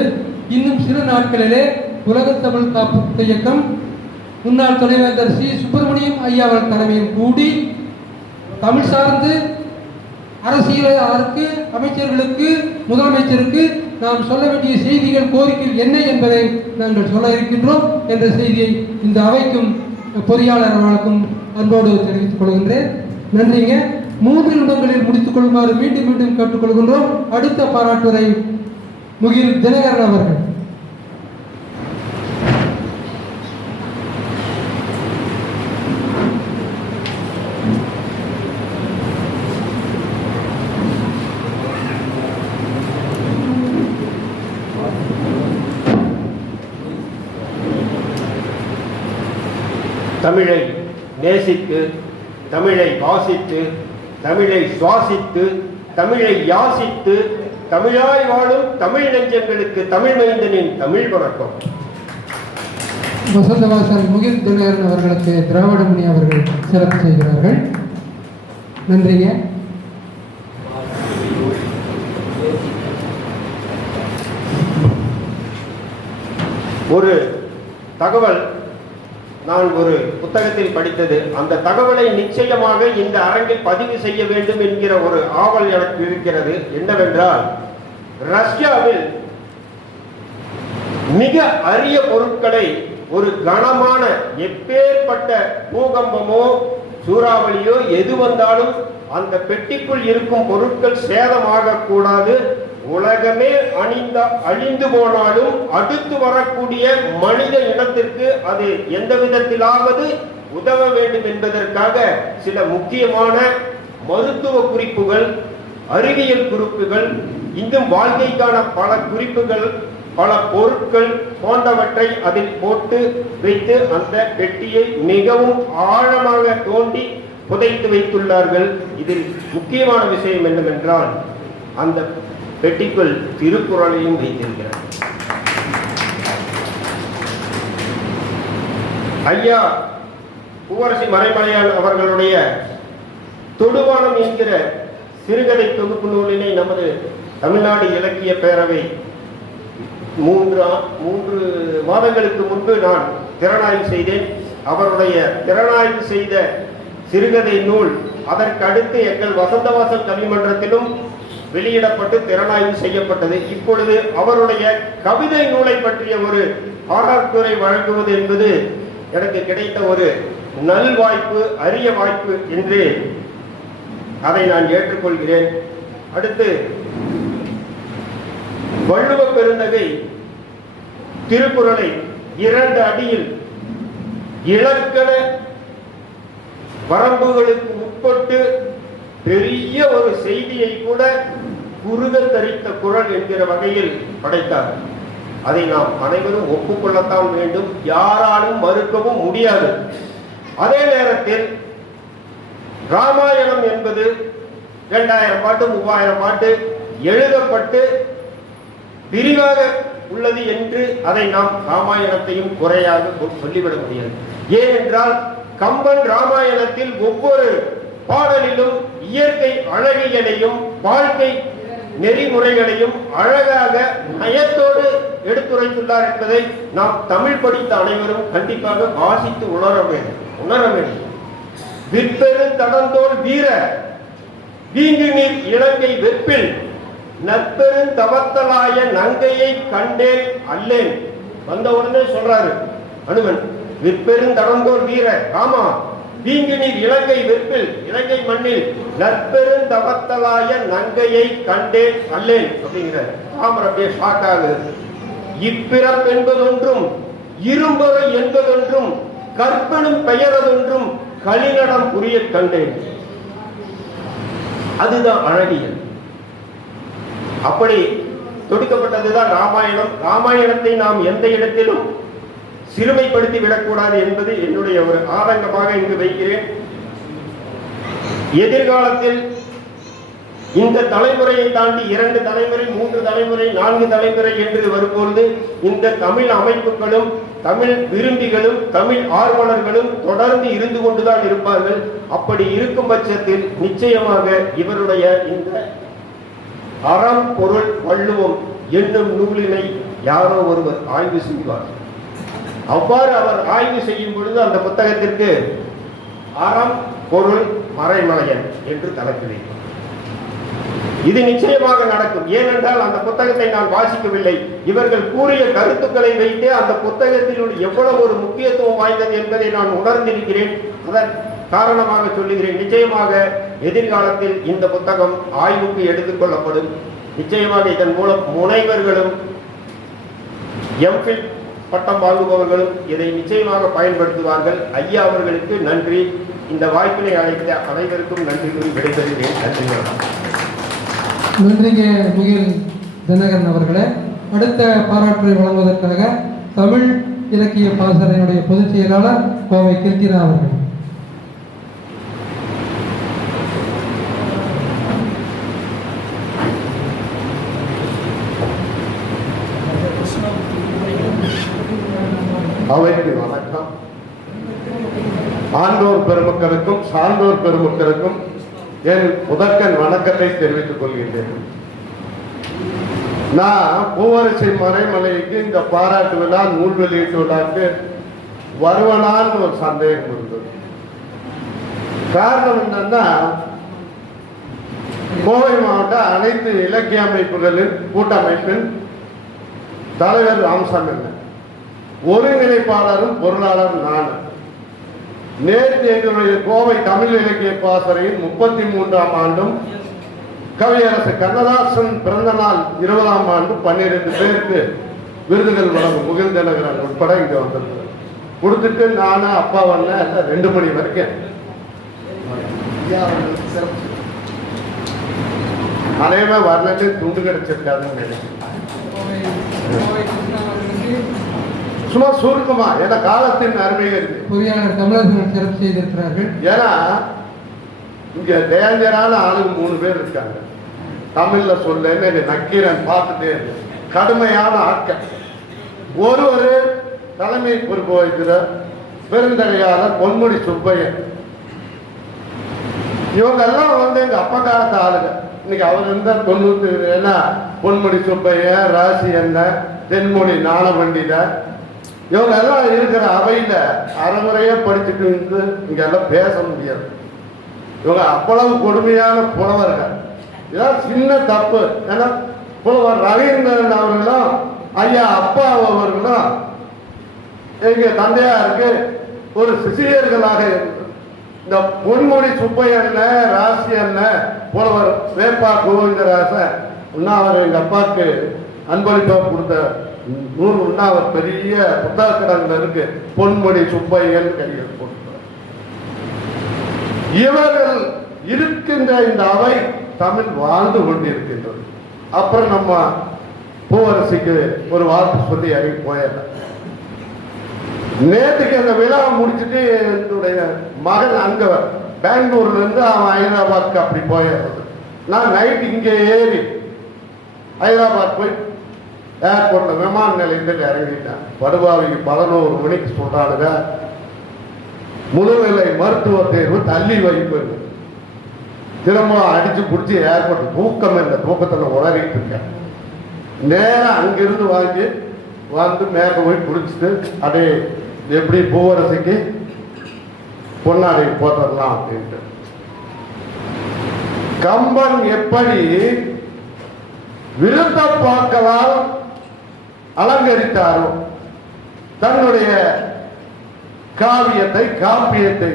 இன்னும் சில நாட்களிலே உலக தமிழ் காப்பு இயக்கம் முன்னாள் துணைவேந்தர் சி. சுப்பிரமணியம் ஐயா அவர்கள் தலைமையில் கூடி தமிழ் சார்ந்து அரசியலாளருக்கு, அமைச்சர்களுக்கு, முதலமைச்சருக்கு நாம் சொல்ல வேண்டிய செய்திகள், கோரிக்கைகள் என்ன என்பதை நாங்கள் சொல்ல இருக்கின்றோம் என்ற செய்தியை இந்த அவைக்கும் பொறியாளர் அவர்களுக்கும் அன்போடு தெரிவித்துக் கொள்கின்றேன். நன்றிங்க. 3 நிமிடங்களில் முடித்துக் கொள்ளுமாறு மீண்டும் மீண்டும் கேட்டுக்கொள்கின்றோம். அடுத்த பாராட்டுரை முகில் தினகரன் அவர்கள். தமிழை நேசித்து, தமிழை வாசித்து, தமிழை சுவாசித்து, தமிழை யாசித்து, தமிழாய் வாழும் தமிழ் நெஞ்சங்களுக்கு தமிழ் மைந்தனின் தமிழ் வணக்கம். வசந்தவாசல் முகில் தினகரன் அவர்களுக்கு திராவிடமணி அவர்கள் சிறப்பு செய்கிறார்கள். நன்றிங்க. ஒரு தகவல் நான் ஒரு புத்தகத்தில் படித்தது. அந்த தகவலை நிச்சயமாக இந்த அரங்கில் பதிவு செய்ய வேண்டும் என்கிற ஒரு ஆவல் எனக்கு இருக்கிறது. என்னவென்றால், ரஷ்யாவில் மிக அரிய பொருட்களை ஒரு கனமான எப்பேற்பட்ட பூகம்பமோ சூறாவளியோ எது வந்தாலும் அந்த பெட்டிக்குள் இருக்கும் பொருட்கள் சேதமாக கூடாது, உலகமே அழிந்து போனாலும் அடுத்து வரக்கூடிய மனித இனத்திற்கு அது எந்த விதத்திலாவது உதவ வேண்டும் என்பதற்காக சில முக்கியமான மருத்துவ குறிப்புகள், அறிவியல் குறிப்புகள், இன்னும் வாழ்க்கைக்கான பல குறிப்புகள், பல பொருட்கள் போன்றவற்றை அதில் போட்டு வைத்து அந்த பெட்டியை மிகவும் ஆழமாக தோண்டி புதைத்து வைத்துள்ளார்கள். இதில் முக்கியமான விஷயம் என்னவென்றால், அந்த பெட்டிக்குள் திருக்குறளையும் வைத்திருக்கிறார். ஐயா பூவரசி மறைமலையான் அவர்களுடைய தொடுவானம் என்கிற சிறுகதை தொகுப்பு நூலினை நமது தமிழ்நாடு இலக்கிய பேரவை 3 மாதங்களுக்கு முன்பு நான் திறனாய்வு செய்தேன். அவருடைய திறனாய்வு செய்த சிறுகதை நூல் அதற்கு அடுத்து எங்கள் வசந்தவாசல் கல்விமன்றத்திலும் வெளியிடப்பட்டு திறனாய்வு செய்யப்பட்டது. இப்பொழுது அவருடைய கவிதை நூலை பற்றிய ஒரு பாராட்டுரை வழங்குவது என்பது எனக்கு கிடைத்த ஒரு நல்வாய்ப்பு, அரிய வாய்ப்பு என்று அதை நான் ஏற்றுக்கொள்கிறேன். அடுத்து வள்ளுவ பெருந்தகை திருக்குறளை 2 அடியில் இலக்கண வரம்புகளுக்கு உட்பட்டு பெரிய ஒரு செய்தியை கூட குறுக தரித்த குறள் என்கிற வகையில் படைத்தார். அதை நாம் அனைவரும் ஒப்புக்கொள்ளத்தான் வேண்டும், யாராலும் மறுக்கவும் முடியாது. அதே நேரத்தில் ராமாயணம் என்பது 2000 பாட்டு 3000 பாட்டு எழுதப்பட்டு விரிவாக உள்ளது என்று அதை நாம் ராமாயணத்தையும் குறையாக சொல்லிவிட முடியாது. ஏனென்றால் கம்பன் ராமாயணத்தில் ஒவ்வொரு பாடலிலும் இயற்கை அழகியலையும் வாழ்க்கை நெறிமுறைகளையும் அழகாக நயத்தோடு எடுத்துரைத்துள்ளார் என்பதை நாம் தமிழ் படித்த அனைவரும் கண்டிப்பாக வாசித்து உணர வேண்டும். விற்பெரு தடந்தோல் வீர வீங்கு நீர் இலங்கை வெப்பில் நற்பெரும் தவத்தலாய நங்கையை கண்டேன் அல்லேன். வந்த உடனே சொல்றாரு அனுமன், விற்பெரும் தடந்தோல் வீர ராமா வீங்கு நீர் இலங்கை வெப்பில், இலங்கை மண்ணில் நற்பெரும் தவத்தலாய நங்கையை கண்டேன் அல்லேன் அப்படிங்கிறார். ராமர் அப்படியே ஷாக் ஆகுது. இப்பிறப்பு என்பதொன்றும் இரும்பொறை என்பதொன்றும் கற்பனும் பெயரதொன்றும் களிநடம் புரிய கண்டேன். அதுதான் அழகியல். அப்படி தொடுக்கப்பட்டதுதான் ராமாயணம். ராமாயணத்தை நாம் எந்த இடத்திலும் சிறுமைப்படுத்தி விடக்கூடாது என்பது என்னுடைய ஒரு ஆதங்கமாக இங்கு வைக்கிறேன். எதிர்காலத்தில் இந்த தலைமுறையை தாண்டி 2 தலைமுறை 3 தலைமுறை 4 தலைமுறை என்று வரும்பொழுது இந்த தமிழ் அமைப்புகளும் தமிழ் விரும்பிகளும் தமிழ் ஆர்வலர்களும் தொடர்ந்து இருந்து கொண்டுதான் இருப்பார்கள். அப்படி இருக்கும் பட்சத்தில் நிச்சயமாக இவருடைய இந்த அறம் பொருள் வள்ளுவம் என்னும் நூலினை யாரோ ஒருவர் ஆய்வு செய்வார். அவ்வாறு அவர் ஆய்வு செய்யும் பொழுது அந்த புத்தகத்திற்கு அறம் பொருள் மறைமலையன் என்று தலைப்பிடுகிறார். இது நிச்சயமாக நடக்கும். ஏனென்றால் அந்த புத்தகத்தை நான் வாசிக்கவில்லை. இவர்கள் கூறிய கருத்துக்களை வைத்து அந்த புத்தகத்தில் எவ்வளவு ஒரு முக்கியத்துவம் வாய்ந்தது என்பதை நான் உணர்ந்திருக்கிறேன். அதன் காரணமாக சொல்லுகிறேன். நிச்சயமாக எதிர்காலத்தில் இந்த புத்தகம் ஆய்வுக்கு எடுத்துக்கொள்ளப்படும். நிச்சயமாக இதன் மூலம் முனைவர்களும் எம்ஃபில் பட்டம் வாங்குபவர்களும் இதை நிச்சயமாக பயன்படுத்துவார்கள். ஐயா அவர்களுக்கு நன்றி. இந்த வாய்ப்பினை அழைத்த அனைவருக்கும் நன்றி கூறி விடைபெறுகிறேன். நன்றிங்க முகில் தினகரன் அவர்களே. அடுத்த பாராட்டை வழங்குவதற்காக தமிழ் இலக்கிய பாசறையினுடைய பொதுச் செயலாளர் கோவை கிருத்தினா அவர்கள். அவைக்கு வணக்கம். ஆண்டோர் பெருமக்களுக்கும் சான்றோர் பெருமக்களுக்கும் என் முதற்கண் வணக்கத்தை தெரிவித்துக் கொள்கின்றேன். நான் பூவரசி மறைமலைக்கு இந்த பாராட்டு விழா நூல் வெளியீட்டு விழாக்கு வருவனான்னு ஒரு சந்தேகம் இருந்தது. காரணம் என்னன்னா, கோவை மாவட்ட அனைத்து இலக்கிய அமைப்புகளின் கூட்டமைப்பின் தலைவர் ராமசாமி, ஒருங்கிணைப்பாளரும் பொருளாளரும் நான். நேற்று எங்களுடைய கோவை தமிழ் இலக்கிய பாசறையின் 33ஆம் ஆண்டும் கவியரசு கண்ணதாசன் பிறந்த நாள் 20ஆம் ஆண்டு 12 பேருக்கு விருதுகள் வழங்கும் முகில் தினகரன் உட்பட இங்க வந்திருந்தேன். கொடுத்துட்டு நானும் அப்பா வந்தேன் 2 மணி வரைக்கும். அனைவருமே வரலன்னு துண்டு கிடைச்சிருக்காதுன்னு நினைக்கிறேன். சும்மா சுருக்கமா, ஏன்னா காலத்தின் அருமை இருக்கு. பொறியாளர் தமிழர்கள் சிறப்பு செய்திருக்கிறார்கள். ஏன்னா இங்க டேஞ்சரான ஆளுங்க 3 பேர் இருக்காங்க. தமிழ்ல சொல்ல நக்கீரன் பார்த்துட்டு கடுமையான ஆட்கள். ஒருவர் தலைமை பொறுப்பு வகிக்கிற பெருந்தகையாளர் பொன்முடி சுப்பையன். இவங்க எல்லாம் எங்க அப்பா காலத்து ஆளுங்க. இன்னைக்கு அவர் இருந்தா 90 ஏன்னா பொன்முடி சுப்பையன், ராசி அண்ணன், தென்மொழி ஞானபண்டித, இவங்க எல்லாம் இருக்கிற அவையில அறமுறையா படிச்சுட்டு இருந்து இங்க எல்லாம் பேச முடியாது. இவங்க அவ்வளவு கொடுமையான புலவர்கள். இதான் சின்ன தப்பு. ஏன்னா புலவர் ரவீந்திரன் அவர்களும் ஐயா அப்பா அவர்களும் எங்க தந்தையாருக்கு ஒரு சிசியர்களாக இந்த பொன்முடி சுப்பையன், ராசி அண்ணன், புலவர் வேப்பா கோவிந்தராசன் உண்ணாவர் எங்க அப்பாவுக்கு அன்பளிப்பா கொடுத்த 100 உண்ணாவர் பெரிய புத்தக கடன்ல இருக்கு. பொன்முடி சுப்பையன் கையில் போட்டு இவர்கள் இருக்கின்ற இந்த அவை தமிழ் வாழ்ந்து கொண்டிருக்கின்றது. அப்புறம் நம்ம பூவரசிக்கு ஒரு வாழ்த்து சொல்லி இறங்கி போயிடலாம். நேற்றுக்கு அந்த விழா முடிச்சுட்டு என்னுடைய மகன் அங்க பெங்களூர்ல இருந்து அவன் ஹைதராபாத்க்கு அப்படி போயிடுறது. நான் நைட் இங்கே ஏறி ஹைதராபாத் போய் ஏர்போர்ட்ல விமான நிலையத்தில் இறங்கிட்டேன். படுபாவிக்கு 11 மணிக்கு சொல்றானுங்க முதுநிலை மருத்துவ தேர்வு தள்ளி வைப்பு. திரும்ப அடிச்சு பிடிச்சி ஏர்போர்ட் தூக்கம் இல்லை, தூக்கத்தில் உளறிட்டு இருக்கேன். நேரம் அங்கிருந்து வாங்கி வந்து மேல போய் குடிச்சிட்டு அப்படியே எப்படி பூவரசிக்கு பொன்னாடை போட்டுடலாம் அப்படின்ட்டு. கம்பன் எப்படி விருத்த பாக்களால் அலங்கரித்தாரோ தன்னுடைய காவியத்தை, காப்பியத்தை,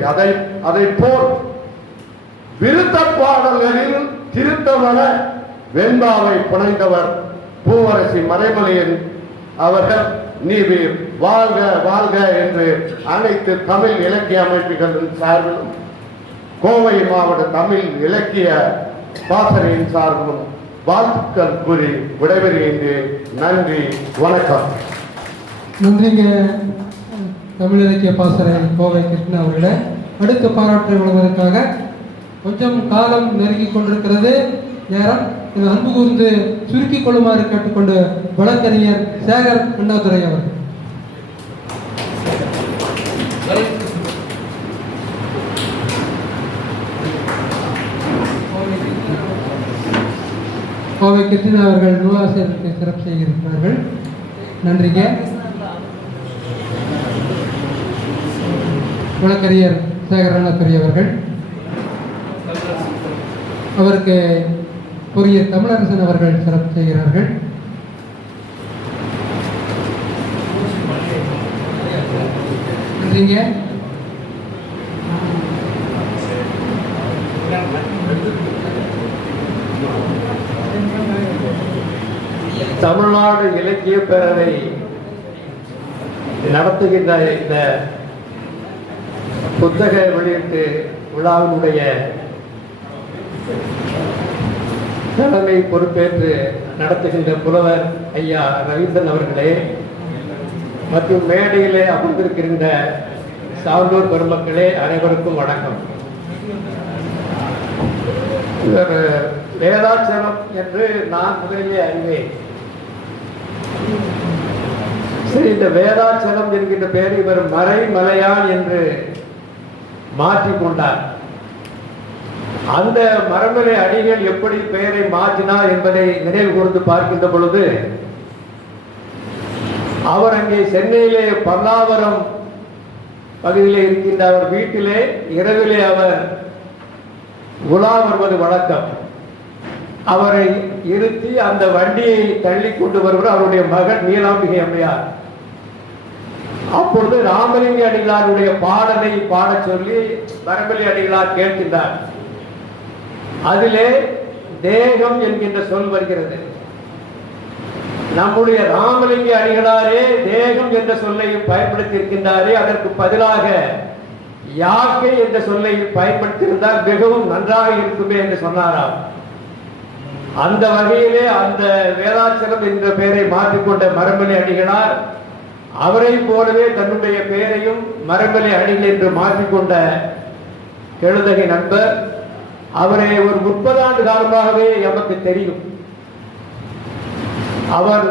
அதை போல் விருத்த பாடல்களில் திருத்தவன வெண்பாவை புனைந்தவர் பூவரசி மறைமலையன் அவர்கள். நீவீர் வாழ்க வாழ்க என்று அனைத்து தமிழ் இலக்கிய அமைப்புகளின் சார்பிலும் கோவை மாவட்ட தமிழ் இலக்கிய பாசறையின் சார்பிலும் வாழ்த்துக்கள் கூறி விடைபெறுகின்றேன். நன்றி, வணக்கம். நன்றிங்க தமிழ் இலக்கிய பாசறை கோவை கிருஷ்ணா அவர்களே. அடுத்த பாராட்டை வழங்குவதற்காக கொஞ்சம் காலம் நெருங்கிக் கொண்டிருக்கிறது. நேரம் அன்பு கூர்ந்து சுருக்கிக் கொள்ளுமாறு கேட்டுக்கொண்டு வழக்கறிஞர் சேகர் அண்ணாதுரை அவர்கள். கோவை கிருஷ்ணா அவர்கள் நூலாசிரியருக்கு சிறப்பு செய்திருக்கிறார்கள். நன்றிங்க. வழக்கறிஞர் சேகர் அண்ணாதுரை அவர்கள் அவருக்கு பொறியியர் தமிழரசன் அவர்கள் சிறப்பு செய்கிறார்கள். நன்றிங்க. தமிழ்நாடு இலக்கிய பேரவை நடத்துகின்ற இந்த புத்தக வெளியீட்டு விழாவினுடைய தலைமை பொறுப்பேற்று நடத்துகின்ற புலவர் ஐயா ரவீந்திரன் அவர்களே மற்றும் மேடையிலே அமர்ந்திருக்கின்ற சான்றோர் பெருமக்களே, அனைவருக்கும் வணக்கம். இவர் வேதாச்சலம் என்று நான் முதலிலே அறிவேன். சரி, இந்த வேதாச்சலம் என்கின்ற பெயர் இவர் மறைமலையான் என்று மாற்றிக்கொண்டார். அந்த மரமலை அடிகள் எப்படி பெயரை மாற்றினார் என்பதை நினைவு கூர்ந்து பார்க்கின்ற பொழுது, அவர் அங்கே சென்னையிலே பல்லாவரம் பகுதியிலே இருக்கின்ற அவர் வீட்டிலே இரவிலே அவர் உலா வருவது வழக்கம். அவரை இருத்தி அந்த வண்டியை தள்ளி கொண்டு வருவர் அவருடைய மகன் நீலாம்பிகை அம்மையார். அப்பொழுது ராமலிங்க அடிகளாருடைய பாடலை பாடச் சொல்லி மரமலை அடிகளார் கேட்கின்றார். அதிலே தேகம் என்கின்ற சொல் வருகிறது. நம்முடைய ராமலிங்க அடிகளாரே தேகம் என்ற சொல்லை பயன்படுத்தி இருக்கின்றாரே, அதற்கு பதிலாக யாக்கை என்ற சொல்லை பயன்படுத்தியிருந்தால் மிகவும் நன்றாக இருக்குமே என்று சொன்னாராம். அந்த வகையிலே அந்த வேதாச்சலம் என்ற பெயரை மாற்றிக்கொண்ட மரமலை அடிகளார் அவரை போலவே தன்னுடைய பெயரையும் மரமலை அடிகள் என்று மாற்றிக்கொண்ட கெழுதகை நண்பர். அவரை ஒரு 30 ஆண்டு காலமாகவே எமக்கு தெரியும். அவர்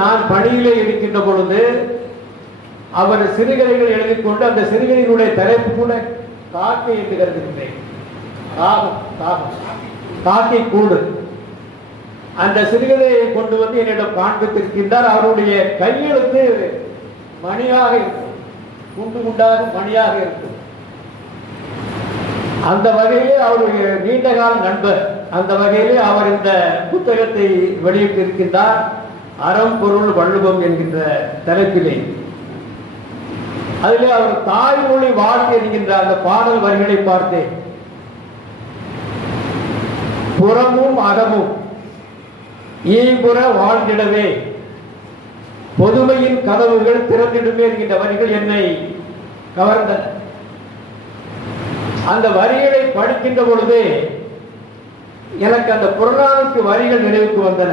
நான் பணியிலே இருக்கின்ற பொழுது அவர் சிறுகதைகள் எழுதிக் கொண்டு அந்த சிறுகதையினுடைய தலைப்பு கூட காக்கை என்று கருதுகின்றேன். காக்கை கூடு அந்த சிறுகதையை கொண்டு வந்து என்னிடம் காண்பித்திருக்கின்றார். அவருடைய கையெழுத்து மணியாக இருக்கும், குண்டு குண்டாக மணியாக இருக்கும். அந்த வகையிலே அவருடைய நீண்டகால நண்பர். அந்த வகையிலே அவர் இந்த புத்தகத்தை வெளியிட்டிருக்கின்றார். அறம் பொருள் வள்ளுவம் என்கின்ற தலைப்பிலே. அதிலே அவர் தாய்மொழி வாழ்க்கை என்கின்ற அந்த பாடல் வரிகளை பார்த்தேன். புறமும் அகமும் ஈபுற வாழ்ந்திடவே பொதுமையின் கதவுகள் திறந்திடுமே என்கின்ற வரிகள் என்னை கவர்ந்தன. அந்த வரிகளை படிக்கின்ற பொழுது எனக்கு அந்த புறநானூற்று வரிகள் நினைவுக்கு வந்தன.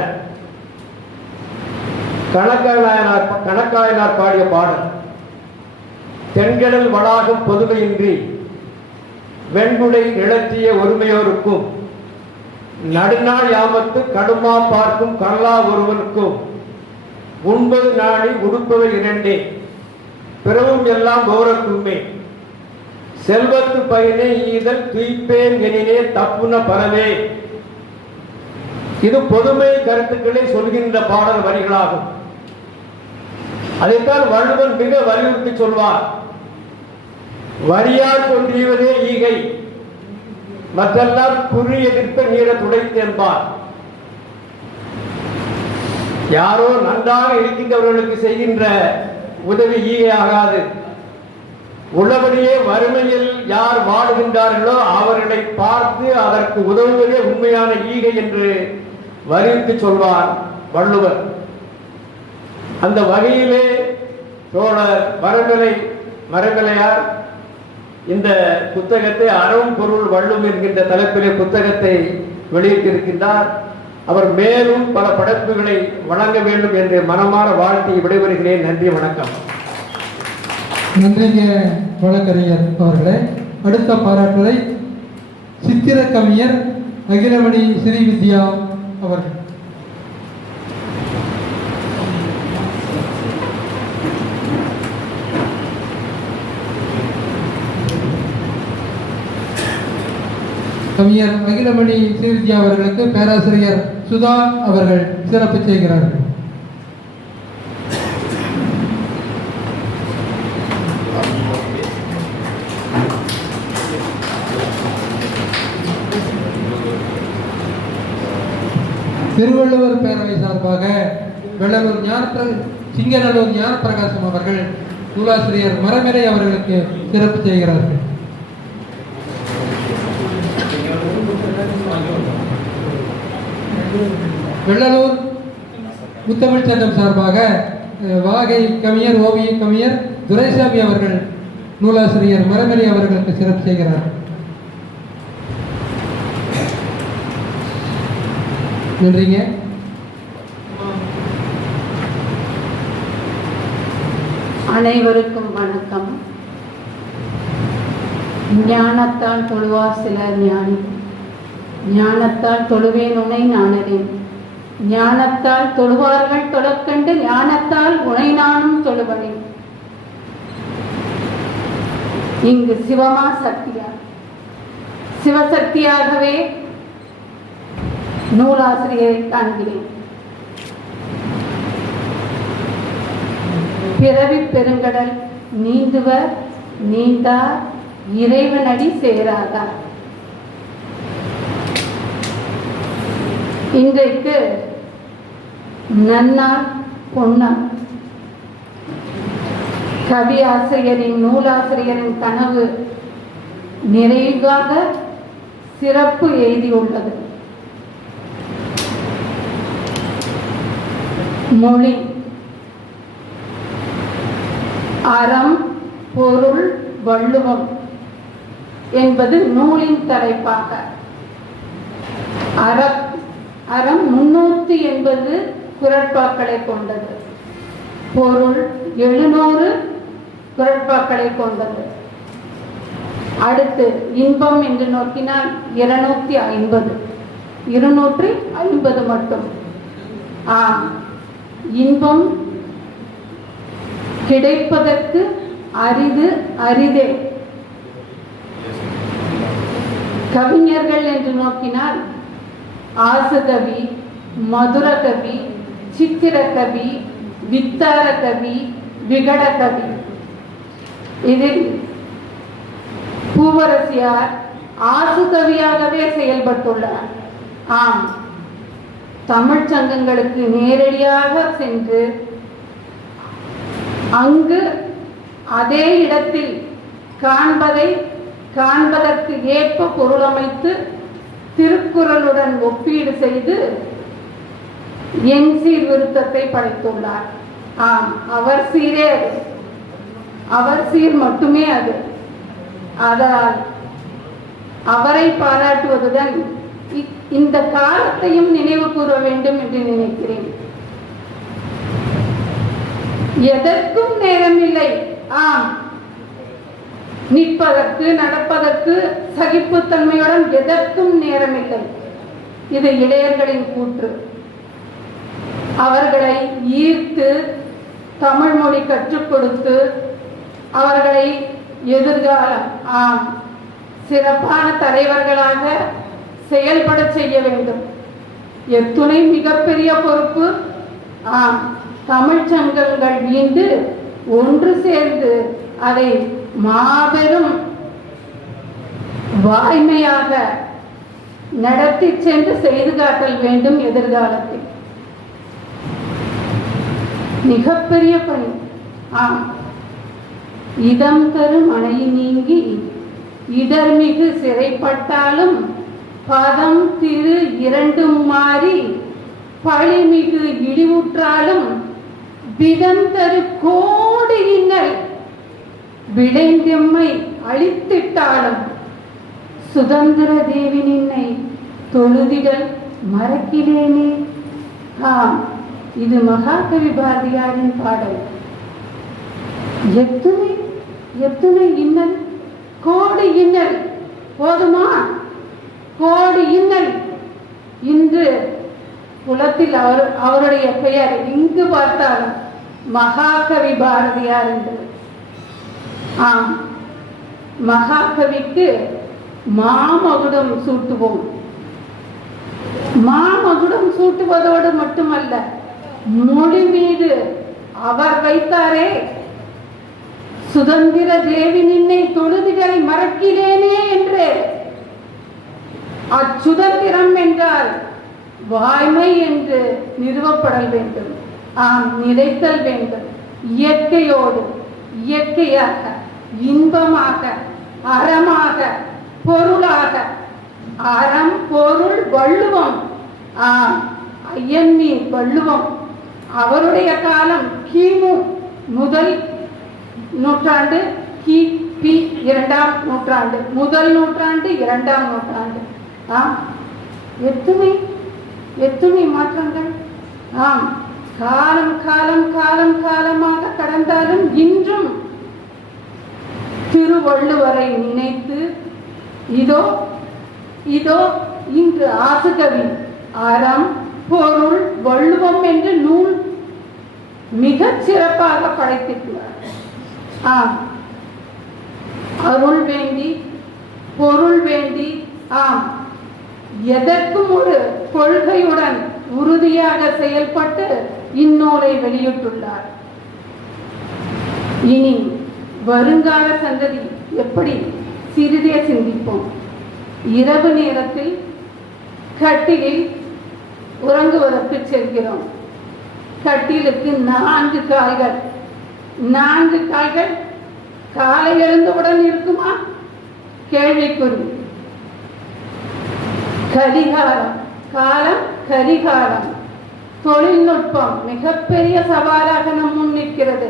கணக்காயனார் பாடிய பாடல், தென்கடல் வளாகம் பொதுமையின்றி வெண்குடை நிழற்றிய ஒருமையோருக்கும் நடுநாள் யாமத்து கடுமா பார்க்கும் கல்லா ஒருவனுக்கும் 9 நாளி உடுப்பவை 2 பிறவும் எல்லாம் ஓரக்குமே செல்வத்து பயனே ஈதல் துய்ப்பேன் எனினே தப்புன பரவே. இது பொதுமை கருத்துக்களை சொல்கின்ற பாடல் வரிகளாகும். அதைத்தான் வள்ளுவன் மிக வலியுறுத்தி சொல்வார். வரியார் கொன்றியவதே ஈகை, மற்றெல்லாம் குறி எதிர்ப்ப நீர துடைத்து என்பார். யாரோ நன்றாக இருக்கின்றவர்களுக்கு செய்கின்ற உதவி ஈகை ஆகாது. உள்ளபடியே வறுமையில் யார் வாழுகின்றார்களோ அவர்களை பார்த்து அதற்கு உதவுவதே உண்மையான ஈகை என்று வலியுறுத்தி சொல்வார் வள்ளுவர். அந்த வகையிலே சோழர் மரமலையார் இந்த புத்தகத்தை அறம் பொருள் வள்ளும் என்கின்ற தலைப்பிலே புத்தகத்தை வெளியிட்டிருக்கின்றார். அவர் மேலும் பல படைப்புகளை வழங்க வேண்டும் என்று மனமாற வாழ்த்தி விடைபெறுகிறேன். நன்றி, வணக்கம். நன்றிங்க வழக்கறிஞர் அவர்களே. அடுத்த பாராட்டுரை சித்திர கவிஞர் அகிலமணி ஸ்ரீவித்யா அவர்கள். கவிஞர் அகிலமணி ஸ்ரீவித்யா அவர்களுக்கு பேராசிரியர் சுதா அவர்கள் சிறப்பு செய்கிறார்கள். திருவள்ளுவர் பேரவை சார்பாக சிங்கநல்லூர் ஞானப்பிரகாசம் அவர்கள் நூலாசிரியர் மரமேலை அவர்களுக்கு சிறப்பு செய்கிறார்கள். வெள்ளலூர் முத்தமிழ் சங்கம் சார்பாக வாகை கவிஞர் ஓவிய கவிஞர் துரைசாமி அவர்கள் நூலாசிரியர் மரமேலை அவர்களுக்கு சிறப்பு செய்கிறார். நன்றிங்க. அனைவருக்கும் வணக்கம். ஞானத்தால் தொழுவார் சிலர் ஞானி, ஞானத்தால் தொழுவேன் உனை நானறின், ஞானத்தால் தொழுவார்கள் தொழக்கண்டு, ஞானத்தால் உனை நானும் தொழுவனேன். இங்கு சிவமா சக்தியா? சிவசக்தியாகவே நூலாசிரியரை காண்கிறேன். பிறவி பெருங்கடல் நீந்துவர் நீந்தார், இறைவனடி சேராதார். இன்றைக்கு நன்னாள் பொன்னாள். கவி ஆசிரியரின் நூலாசிரியரின் கனவு நிறைவாக சிறப்பு எழுதியுள்ளது. மொழி, அறம், பொருள், வள்ளுவம் என்பது நூலின் தலைப்பாக. அறம் 380 குறட்பாக்களை கொண்டது. பொருள் 700 குறட்பாக்களை கொண்டது. அடுத்து இன்பம் என்று நோக்கினால் 250 மட்டும். இன்பம் கிடைப்பதற்கு அரிதே. கவிஞர்கள் என்று நோக்கினால் ஆசுகவி, மதுரகவி, சித்திரகவி, வித்தாரகவி, விகடகவி. இதில் பூவரசியார் ஆசுகவியாகவே செயல்பட்டுள்ளார். தமிழ் சங்கங்களுக்கு நேரடியாக சென்று அங்கு அதே இடத்தில் காண்பதற்கு ஏற்ப பொருளமைத்து திருக்குறளுடன் ஒப்பீடு செய்து என் சீர்திருத்தத்தை படைத்துள்ளார். அவர் சீர் மட்டுமே அது. அதனால் அவரை பாராட்டுவதுடன் இந்த காலத்தையும் நினைவு கூற வேண்டும் என்று நினைக்கிறேன். எதற்கும் நேரமில்லை. நிற்பதற்கு, நடப்பதற்கு சகிப்புத்தன்மையுடன் எதற்கும் நேரமில்லை. இது இளையர்களின் கூற்று. அவர்களை ஈர்த்து தமிழ் மொழி கற்றுக் கொடுத்து அவர்களை எதிர்காலம் சிறப்பான தலைவர்களாக செயல்பட செய்ய வேண்டும். எத்துணை மிகப்பெரிய பொறுப்பு. தமிழ் சங்கங்கள் மீண்டு ஒன்று சேர்ந்து அதை மாபெரும் வாய்மையாக நடத்தி சென்று செய்து காட்டல் வேண்டும். எதிர்காலத்தில் மிகப்பெரிய பணி. இதம் தரும் அணை நீங்கி இடர்மிகு சிறைப்பட்டாலும் பதம் திரு இரண்டும் மாறி பழிமிகு இழிவுற்றாலும் விதந்தரு கோடி இன்னல் விளைந்தெம்மை அழித்திட்டாலும் சுதந்திர தேவி நின்னை தொழுதிடல் மறக்கிலேனே. இது மகாகவி பாரதியாரின் பாடல். எத்துணை இன்னல், கோடி இன்னல் போதுமா? கோடி இன்னல். இன்று குலத்தில் அவருடைய பெயர் இங்கு பார்த்தாலும் மகாகவி பாரதியார் என்று. மகாகவிக்கு மாமகுடம் சூட்டுவோம். மாமகுடம் சூட்டுவதோடு மட்டுமல்ல, மொழி மீது அவர் வைத்தாரே, சுதந்திர தேவி நின்னை தொழுதிகளை மறக்கிறேனே என்று. அச்சுதந்திரம் என்றால் வாய்மை என்று நிறுவப்படல் வேண்டும். ஆம், நிலைத்தல் வேண்டும். இயற்கையோடு இயற்கையாக, இன்பமாக, அறமாக, பொருளாக. அறம், பொருள், வள்ளுவம். ஆம், ஐயன்மி வள்ளுவம். அவருடைய காலம் கிமு முதல் நூற்றாண்டு, கிபி 2ஆம் நூற்றாண்டு, முதல் நூற்றாண்டு, 2ஆம் நூற்றாண்டு. ஆம், எத்துணை மாற்றங்கள். ஆம், காலம் காலம் காலம் காலமாக கடந்தாலும் இன்றும் திருவள்ளுவரை நினைத்து இதோ இதோ இன்று ஆசுகவி அறம், பொருள், வள்ளுவம் என்று நூல் மிகச் சிறப்பாக படைத்திருக்கிறார். ஆம், அருள் வேண்டி, பொருள் வேண்டி, ஆம், எதற்கும் ஒரு கொள்கையுடன் உறுதியாக செயல்பட்டு இந்நூலை வெளியிட்டுள்ளார். இனி வருங்கால சந்ததி எப்படி? சிறிதே சிந்திப்போம். இரவு நேரத்தில் கட்டிலில் உறங்குவதற்கு செல்கிறோம். கட்டிலுக்கு 4 கால்கள். 4 கால்கள் காலை எழுந்தவுடன் இருக்குமா? கேள்விக்குறி. கடிகாரம், காலம் கடிகாரம். தொழில்நுட்பம் மிகப்பெரிய சவாலாக நம் முன் நிற்கிறது.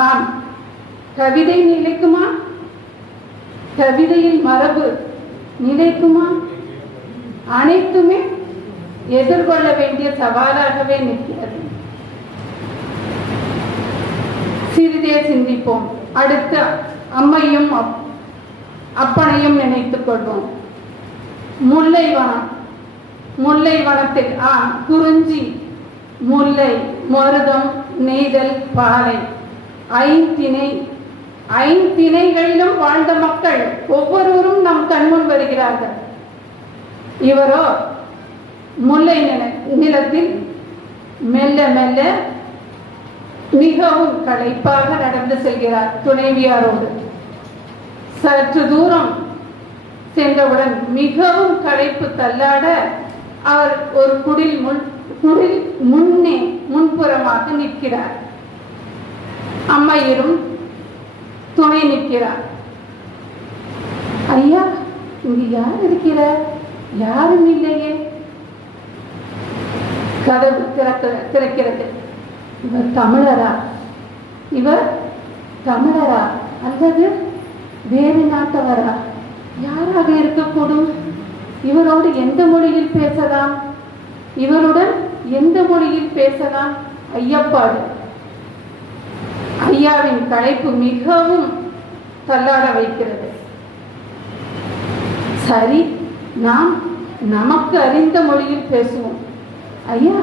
ஆம், கவிதை நிலைக்குமா? கவிதையில் மரபு நிலைக்குமா? அனைத்துமே எதிர்கொள்ள வேண்டிய சவாலாகவே நிற்கிறது. சிறிதே சிந்திப்போம். அடுத்த அம்மையும் அப்பனையும் நினைத்துக் கொள்வோம். முல்லைவனம். முல்லைவனத்தில் குறிஞ்சி, முல்லை, மருதம், நெய்தல், பாலை, ஐந்திணைகளிலும் வாழ்ந்த மக்கள் ஒவ்வொருவரும் நம் கண்முன் வருகிறார்கள். இவரோ முல்லை நிலத்தில் மெல்ல மெல்ல மிகவும் களைப்பாக நடந்து செல்கிறார் துணைவியாரோடு. சற்று தூரம் சென்றவுடன் மிகவும் களைப்பு தள்ளாட அவர் ஒரு குடில் முன்புறமாக நிற்கிறார். அம்மையரும் துணை நிற்கிறார். ஐயா, இங்கு யார் இருக்கிறார்? யாரும் இல்லையே. கதவு திறக்கிறது. இவர் தமிழரா? இவர் தமிழரா அல்லது வேறு நாட்டவரா? யாராக இருக்கக்கூடும்? இவரோடு எந்த மொழியில் பேசலாம்? இவருடன் எந்த மொழியில் பேசலாம்? ஐயப்பாடு. ஐயாவின் களைப்பு மிகவும் தள்ளாட வைக்கிறது. சரி, நாம் நமக்கு அறிந்த மொழியில் பேசுவோம். ஐயா,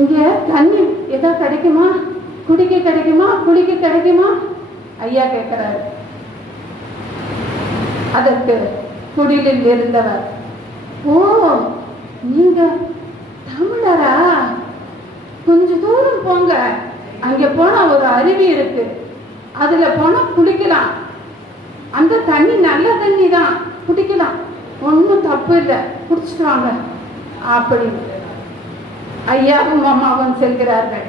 இங்க தண்ணி ஏதாவது கிடைக்குமா? குடிக்க கிடைக்குமா? குளிக்க கிடைக்குமா? ஐயா கேட்கிறாரு. அதற்கு குடிலில் இருந்தவர், ஓ, நீங்க தமிழரா? கொஞ்ச தூரம் போங்க, அங்க போனா ஒரு அருவி இருக்கு, அதுல போனா குளிக்கலாம். அந்த தண்ணி நல்ல தண்ணி தான், குடிக்கலாம், ஒன்றும் தப்பு இல்லை, குடிச்சிட்டு வாங்க அப்படின்னு ஐயாவும் அம்மாவும் செல்கிறார்கள்.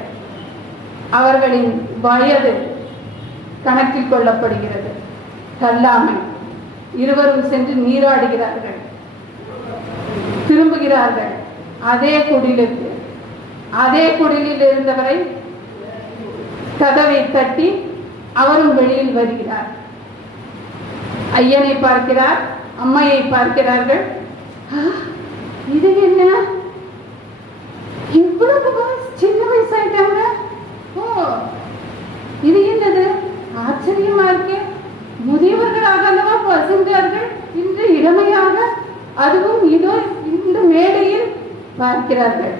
அவர்களின் வயது கணக்கில் கொள்ளப்படுகிறது. தள்ளாமை. இருவரும் சென்று நீராடுகிறார்கள், திரும்புகிறார்கள் அதே குடிலுக்கு. அதே குடிலில் இருந்தவரை கதவை தட்டி அவரும் வெளியில் வருகிறார். ஐயனை பார்க்கிறார், அம்மையை பார்க்கிறார்கள். இது என்ன, இவ்வளவு சின்ன வயசாயிட்டாங்க? ஓ, இது என்னது ஆச்சரியமா இருக்கு. முதியவர்களாக அல்லவா பசுங்கிறார்கள், இன்று இளமையாக, அதுவும் இதோ இந்த மேடையில் பார்க்கிறார்கள்.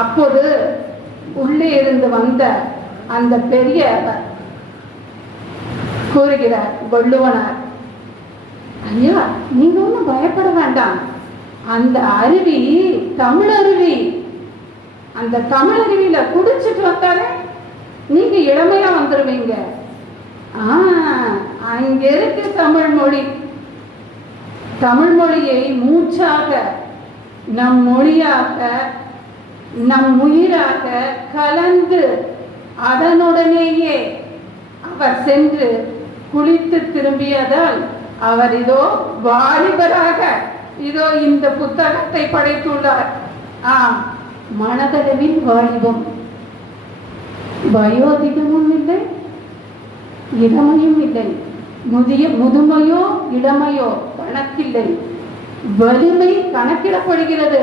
அப்போது உள்ளே இருந்து வந்த அந்த பெரியவர் கூறுகிறார், வள்ளுவனார், ஐயா, நீங்க ஒன்றும் பயப்பட வேண்டாம், அந்த அருவி தமிழ் அருவி, அந்த தமிழ் அருவியில குடிச்சிட்டு வந்தாலே நீங்க இளமையா வந்துருவீங்க. அங்க இருக்கு தமிழ் மொழி. தமிழ் மொழியை மூச்சாக நம் மொழியாக நம் உயிராக கலந்து அதனுடனேயே அவர் சென்று குளித்து திரும்பியதால் அவர் இதோ வாலிபராக இதோ இந்த புத்தகத்தை படைத்துள்ளார். மனதளவில் வாலிபம், வயோதிகமும் இல்லை, இளமையும் இல்லை, முதுமையோ இளமையோ கணக்கில்லை, வலிமை கணக்கிடப்படுகிறது.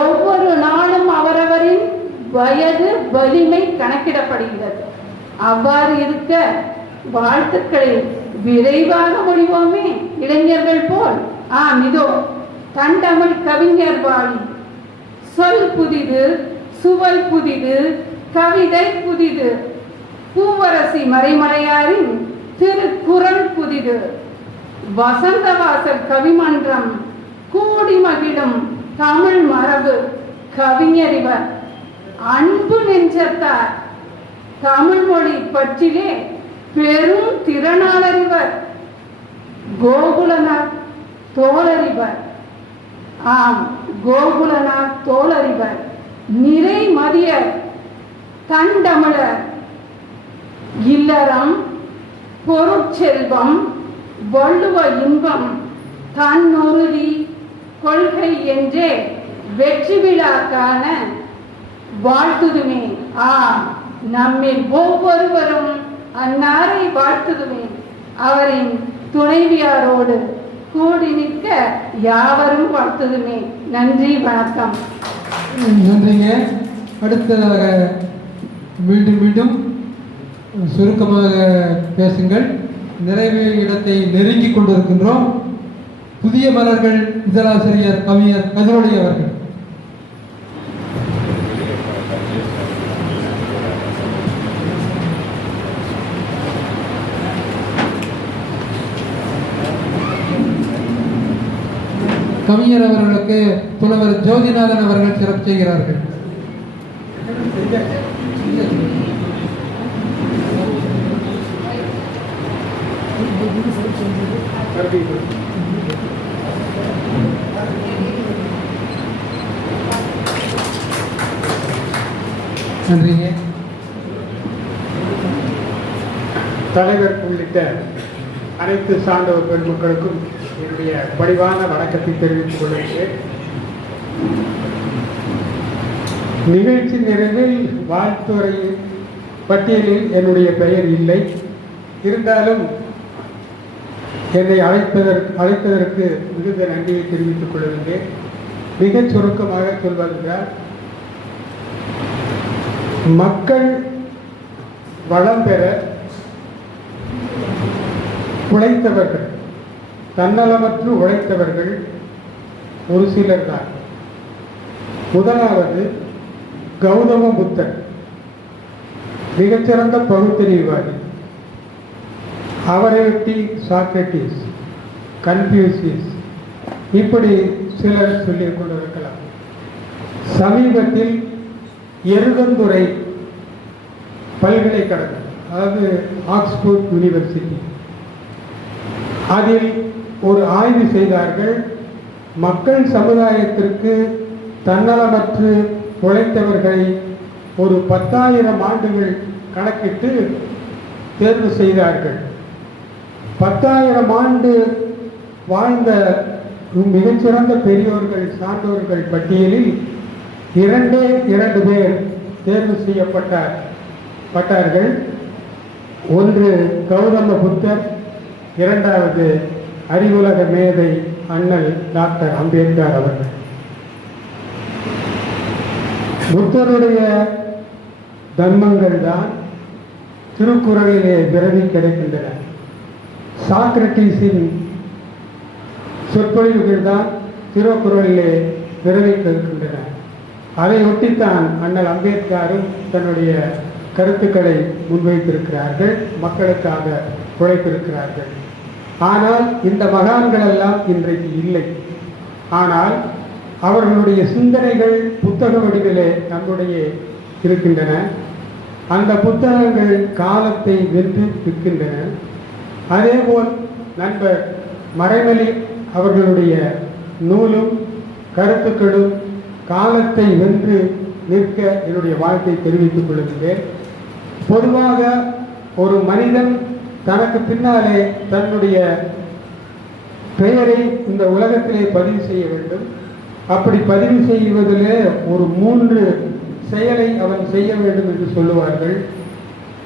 ஒவ்வொரு நாளும் அவரவரின் வயது வலிமை கணக்கிடப்படுகிறது. அவ்வாறு இருக்க வாழ்த்துக்களை விரைவாக மொழிவோமே இளைஞர்கள் போல். இதோ தண்டமிழ் கவிஞர் வாழி, சொல் புதிது, சுவை புதிது, கவிதை புதிது, பூவரசி மறைமலையாரின் திருக்குறள் புதிது, வசந்தவாசல் கவிமன்றம் கூடி மகிழும் தமிழ் மரபு கவிஞரிவர், அன்பு நெஞ்சத்தார், தமிழ் மொழி பற்றிலே பெரும் திறனாளறிவர், கோகுலநாத் தோழறிவர். கோகுலநாத் தோழறிவர், நிறை மதியர், தண்டமிழர், இல்லறம், பொருட்செல்வம், வள்ளுவ இன்பம், தன்னுறுதி, கொள்கை என்றே வெற்றி விழா காண வாழ்த்துதுமே. நம்மில் ஒவ்வொருவரும் அன்னாரை வாழ்த்துதுமே. அவரின் துணைவியாரோடு கூடி நிற்க யாவரும் வாழ்த்துதுமே. நன்றி, வணக்கம். நன்றிங்க. அடுத்ததாக மீண்டும் சுருக்கமாக பேசுங்கள். நிறைவு இடத்தை நெருங்கிக் கொண்டிருக்கின்றோம். புதிய மலர்கள் இதழாசிரியர் கவிஞர் கதிரொலி அவர்கள். கவிஞர் அவர்களுக்கு புலவர் ஜோதிநாதன் அவர்கள் சிறப்பு செய்கிறார்கள். நன்றிங்க. தலைவர் உள்ளிட்ட அனைத்து சான்றோர் பெருமக்களுக்கும் என்னுடைய பணிவான வணக்கத்தை தெரிவித்துக் கொள்கிறேன். நிகழ்ச்சி நிறைவில் வாழ்த்துறை பட்டியலில் என்னுடைய பெயர் இல்லை. இருந்தாலும் என்னை அழைத்ததற்கு மிகுந்த நன்றியை தெரிவித்துக் கொள்கின்றேன். மிகச் சுருக்கமாக சொல்வதென்றால், மக்கள் வளம் பெற உழைத்தவர்கள், தன்னலமற்று உழைத்தவர்கள் ஒரு சிலர் தான். முதலாவது கௌதம புத்தர், மிகச்சிறந்த பகுத்தறிவாதி. அவரையொட்டி சாக்ரட்டிஸ், கன்ஃபியூசியஸ், இப்படி சிலர் சொல்லிக் கொண்டிருக்கலாம். சமீபத்தில் எருகந்துறை பல்கலைக்கழகம், அதாவது ஆக்ஸ்போர்ட் யூனிவர்சிட்டி, அதில் ஒரு ஆய்வு செய்தார்கள். மக்கள் சமுதாயத்திற்கு தன்னலமற்று உழைத்தவர்களை ஒரு 10,000 ஆண்டுகள் கணக்கிட்டு தேர்வு செய்தார்கள். 10,000 ஆண்டு வாழ்ந்த மிகச்சிறந்த பெரியோர்கள், சான்றோர்கள் பட்டியலில் 2 பேர் தேர்வு செய்யப்பட்டார்கள். ஒன்று கௌதம புத்தர், இரண்டாவது அறிவுலக மேதை அண்ணல் டாக்டர் அம்பேத்கர் அவர்கள். புத்தருடைய தர்மங்கள் தான் திருக்குறளிலே விரவி கிடைக்கின்றன. சாக்ரட்டிஸின் சொற்பொழிவுகள் தான் திருக்குறளிலே விரவி கிடக்கின்றன. அதை ஒட்டித்தான் அண்ணல் அம்பேத்கரும் தன்னுடைய கருத்துக்களை முன்வைத்திருக்கிறார்கள், மக்களுக்காக உழைத்திருக்கிறார்கள். ஆனால் இந்த மகான்கள் எல்லாம் இன்றைக்கு இல்லை. ஆனால் அவர்களுடைய சிந்தனைகள் புத்தக வடிவிலே நம்முடைய இருக்கின்றன. அந்த புத்தகங்கள் காலத்தை வென்று நிற்கின்றன. அதேபோல் நண்பர் மறைமலி அவர்களுடைய நூலும் கருத்துக்களும் காலத்தை வென்று நிற்க என்னுடைய வாழ்த்தை தெரிவித்துக் கொள்கின்றேன். பொதுவாக ஒரு மனிதன் தனக்கு பின்னாலே தன்னுடைய பெயரை இந்த உலகத்திலே பதிவு செய்ய வேண்டும். அப்படி பதிவு செய்வதிலே ஒரு 3 செயலை அவன் செய்ய வேண்டும் என்று சொல்லுவார்கள்.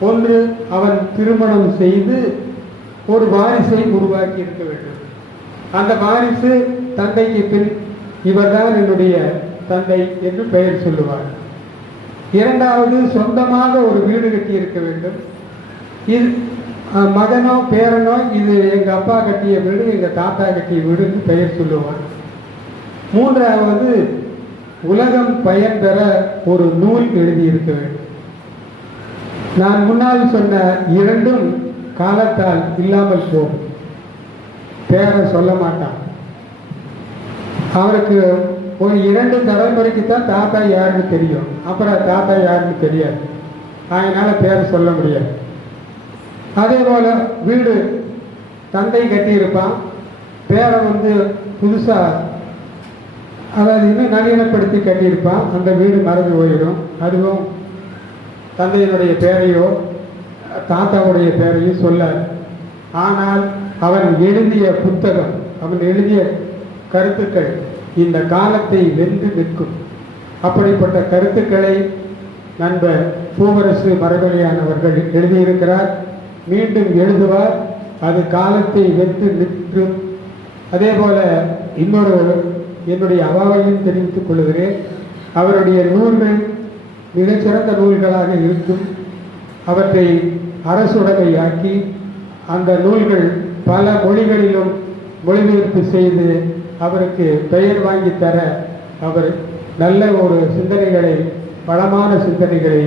ஒன்று, அவன் திருமணம் செய்து ஒரு வாரிசை உருவாக்கி இருக்க வேண்டும். அந்த வாரிசு தந்தைக்கு பின் இவர்தான் என்னுடைய தந்தை என்று பெயர் சொல்லுவார். இரண்டாவது, சொந்தமாக ஒரு வீடு கட்டி இருக்க வேண்டும். இது மகனோ பேரனோ இது எங்கள் அப்பா கட்டிய வீடு, எங்கள் தாத்தா கட்டிய வீடுன்னு பெயர் சொல்லுவான். மூன்றாவது, உலகம் பயன் பெற ஒரு நூல் எழுதியிருக்க வேண்டும். நான் முன்னால் சொன்ன 2ம் காலத்தால் இல்லாமல் போகும். பேரை சொல்ல மாட்டான். அவருக்கு ஒரு 2 தலைமுறைக்கு தான் தாத்தா யாருன்னு தெரியும், அப்புறம் தாத்தா யாருன்னு தெரியாது. அதனால பேரை சொல்ல முடியாது. அதே போல வீடு தந்தை கட்டியிருப்பான், பேரை புதுசாக அதாவது இன்னும் நவீனப்படுத்தி கட்டியிருப்பான். அந்த வீடு மறந்து போயிடும். அதுவும் தந்தையினுடைய பேரையோ தாத்தாவுடைய பேரையோ சொல்லாது. ஆனால் அவன் எழுதிய புத்தகம், அவன் எழுதிய கருத்துக்கள் இந்த காலத்தை வென்று நிற்கும். அப்படிப்பட்ட கருத்துக்களை நண்பர் பூவரசு மரபலியானவர்கள் எழுதியிருக்கிறார். மீண்டும் எழுதுவார். அது காலத்தை வென்று நிற்கும். அதே போல என்னுடைய அவாவையும் தெரிவித்துக் கொள்கிறேன். அவருடைய நூல்கள் மிகச்சிறந்த நூல்களாக இருக்கும். அவற்றை அரசுடைமையாக்கி அந்த நூல்கள் பல மொழிகளிலும் மொழிபெயர்ப்பு செய்து அவருக்கு பெயர் வாங்கி தர அவர் நல்ல ஒரு சிந்தனைகளை, வளமான சிந்தனைகளை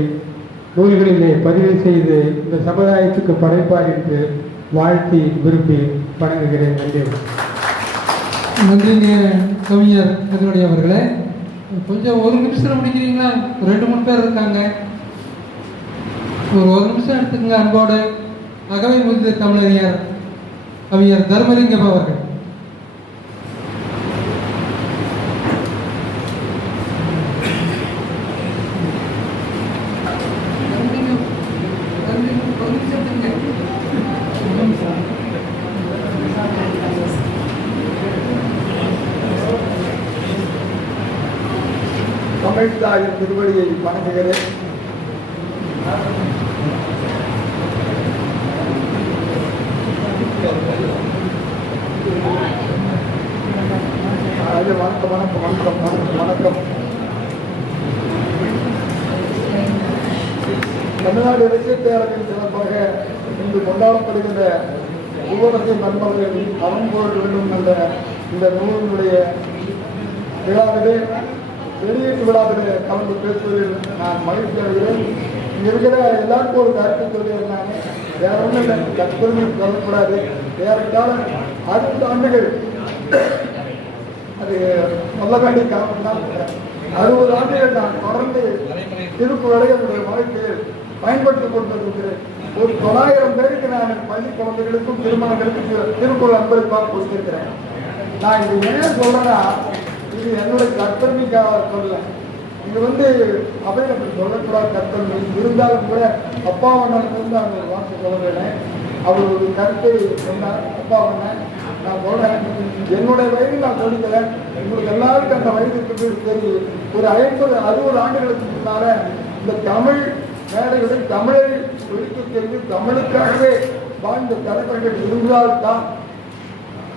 நூல்களிலே பதிவு செய்து இந்த சமுதாயத்துக்கு படைப்பார் என்று வாழ்த்தி விரும்பி வணங்குகிறேன். நன்றி. நன்றிங்க கவிஞர் கதிரொலி அவர்களே. கொஞ்சம் 1 நிமிஷத்தில் முடிக்கிறீங்களா? 2-3 பேர் இருக்காங்க. ஒரு 1 நிமிஷம் எடுத்துக்கங்க அன்போடு. அகவை முதிய தமிழறிஞர் கவிஞர் தர்மலிங்கம் அவர்கள். தமிழ்தாயின் திருவடியை வணங்குகிறேன். வணக்கம் வணக்கம் வணக்கம் வணக்கம் வணக்கம். தமிழ்நாடு இலக்கியப் பேரவையின் சிறப்பாக இன்று கொண்டாடப்படுகின்ற பூவரசு நண்பர்கள் அறம்போர் வேண்டும் என்ற இந்த நூலினுடைய விழாவிலே வெளியீட்டு விழாவிலே கலந்து பேசுவதில் நான் மகிழ்ச்சி அடைகிறேன். இங்கே இருக்கிற எல்லாருக்கும் ஒரு கருத்து சொல்லியிருந்தாங்க. வேற ஒன்றும் இல்லை, கற்பனை சொல்லக்கூடாது. ஏறத்தாலும் 60 ஆண்டுகள் அது சொல்ல வேண்டிய காரணம் தான். 60 ஆண்டுகள் நான் தொடர்ந்து திருக்குறளை என்னுடைய வாழ்க்கையில் பயன்படுத்திக் கொண்டிருக்கிறேன். ஒரு 900 பேருக்கு நான் பள்ளி குழந்தைகளுக்கும் திருமணங்களுக்கும் திருக்குறள் அன்பளிப்பாக கொடுத்திருக்கிறேன். நான் இது ஏன் சொல்றேன்னா, இது என்னுடைய கற்பனைக்காக சொல்ல. இது அவையில் அப்படி சொல்லக்கூடாது கற்பனை இருந்தாலும் கூட அப்பாவண்ணன் அந்த ஒரு வார்த்தை சொல்ல வேணேன். அவர் ஒரு கருத்தை சொன்னார். அப்பாவண்ணன் நான் சொல்றேன், என்னுடைய வயதில் நான் சொல்லிக்கிறேன். உங்களுக்கு எல்லாருக்கும் அந்த வயதுக்கு சரி, ஒரு 50-60 ஆண்டுகளுக்கு முன்னால இந்த தமிழ் மேடைகளில் தமிழை ஒழிக்க சென்று தமிழுக்காகவே வாழ்ந்த தலைவர்கள் இருந்தால்தான்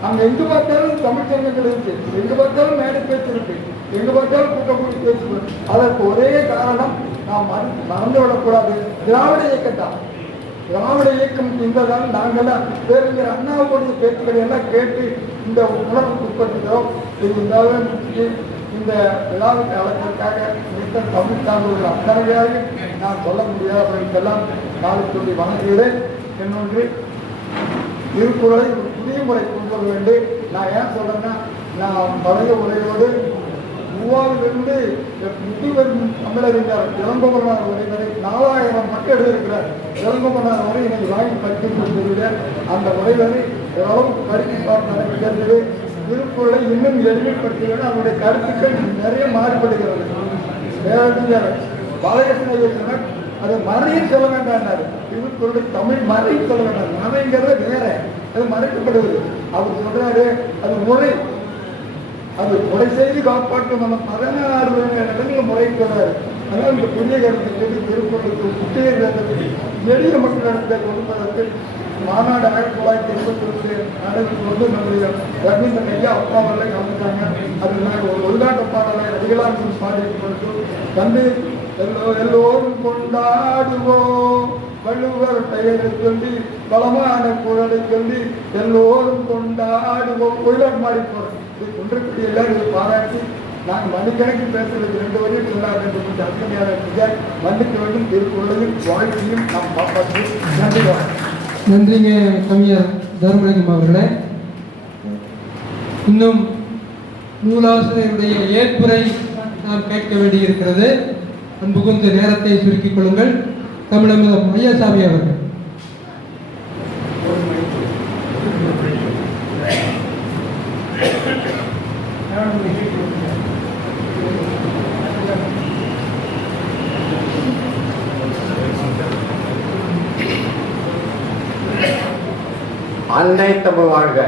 அங்க எங்கு பார்த்தாலும் தமிழ் சங்கங்கள் இருக்கு, எங்கு பார்த்தாலும் மேடை பேச்சு இருக்கு, எங்கு பார்த்தாலும் கூட்டக்கூடி பேச்சு. அதற்கு ஒரே காரணம் நாம் மறந்துவிடக்கூடாது, திராவிட இயக்கத்தான். திராவிட இயக்கம் என்பதால் நாங்கள்லாம் பேருங்கிற அண்ணாவுடைய பேச்சுக்களை எல்லாம் கேட்டு இந்த உணர்வுக்கு உட்படுத்துகிறோம். இருந்தாலும் இந்த விழாவுக்கு அழைப்பதற்காக மிக்க தமிழ் சார்ந்தவர்கள் அத்தனையாக நான் சொல்ல முடியாதவர்களுக்கெல்லாம் நாளை சொல்லி வணங்குகிறேன். என்னொன்று திருக்குறளை ஒரு புதிய முறை கொண்டு வர வேண்டும். நான் ஏன் சொல்றேன்னா, நான் பழைய உரையோடு மூவாவிலிருந்து முதியவர் தமிழறிஞர் இளங்கோவனார் வரை 4000 மக்கள் எழுதியிருக்கிறார். இளங்கோவனார் வரை எனக்கு வாங்கி படித்து அந்த உரை வரை ஓரளவுக்கு படித்து பார்த்து எனக்கு தெரிஞ்சது. திருக்குறளை இன்னும் எளிமைப்படுத்த வேண்டும். அவருடைய கருத்துக்கள் நிறைய மாறுபடுகிறது. பேரறிஞர் பாலகிருஷ்ணன் அதை மறையும் சொல்ல வேண்டாம். திருக்குறளுடைய தமிழ் மறையும் சொல்ல வேண்டாம். மறைங்கிறது வேற, அது மறைக்கப்படுவது. அவர் சொல்றாரு அது முறை, அது முறை செய்து காப்பாற்றும். நம்ம 16 இடங்களில் முறை சொல்றாரு. அதனால் இந்த புதிய கருத்துக்கு திருக்குறளுக்கு புத்தகத்தை எளிய மக்களிடத்தை கொடுப்பதற்கு மாநாடு 1922 நடந்து நம்முடைய ரவீந்திரன் ஐயா அப்பாவெல்லாம் கலந்துட்டாங்க. அது நாங்கள் ஒரு உள்நாட்டு பாடலை அதிகலாக பாடிட்டு கொடுத்து வந்து எல்லோரும் கொண்டாடுவோம் வள்ளுவர் பெயரை சொல்லி பலமான குரலை சொல்லி எல்லோரும் கொண்டாடுவோம் உயிரம் மாறி போறோம். இது ஒன்றுக்கு எல்லாரும் பாராட்டி நான் மணிக்கணக்கில் பேசுறது 2 வரையும் சொல்லாது என்று கொஞ்சம் அர்த்தமையாக மன்னிக்க வேண்டும். திருக்குறளையும் வாழ்க்கையும் நாம் காப்பாற்றி நன்றி. நன்றிங்க கவிஞர் தர்மலிங்கம் அவர்களே. இன்னும் நூலாசிரியருடைய ஏற்புரை நாம் கேட்க வேண்டியிருக்கிறது. அன்புகுந்த நேரத்தை சுருக்கிக் கொள்ளுங்கள். தமிழகம் ஐயாசாமி அவர்கள். அன்னை தமிழ் வாழ்க,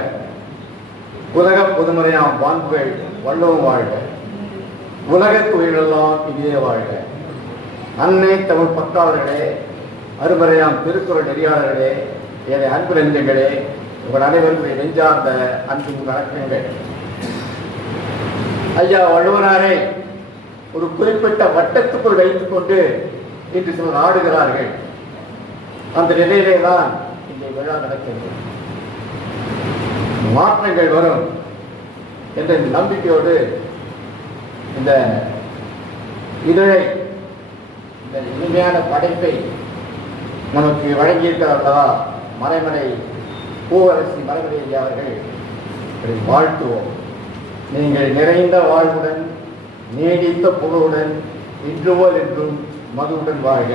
உலக பொதுமறையாம் வான்புகள் வள்ளுவம் வாழ்க, உலகத் தொழிலெல்லாம் இதே வாழ்க. அன்னை தமிழ் பற்றாளர்களே, அருமறையாம் திருக்குறள் நெறியாளர்களே, என அன்பு நெஞ்சங்களே, உங்கள் அனைவரும் நெஞ்சார்ந்த அன்பு வணக்கங்கள். ஐயா வள்ளுவனாரை ஒரு குறிப்பிட்ட வட்டத்துக்குள் வைத்துக் கொண்டு இன்று சிலர் ஆடுகிறார்கள். அந்த நிலையிலே தான் இந்த விழா நடக்கிறது. மாற்றங்கள் வரும் என்ற நம்பிக்கையோடு இந்த இதழை, இந்த இனிமையான படைப்பை நமக்கு வழங்கியிருக்கிறார்களா மறைமலை பூவரசி மறைமலை ஐயா அவர்கள் வாழ்த்துவோம். நீங்கள் நிறைந்த வாழ்வுடன் நீடித்த புகழுடன் இன்றுவோல் என்றும் மதுவுடன் வாழ்க.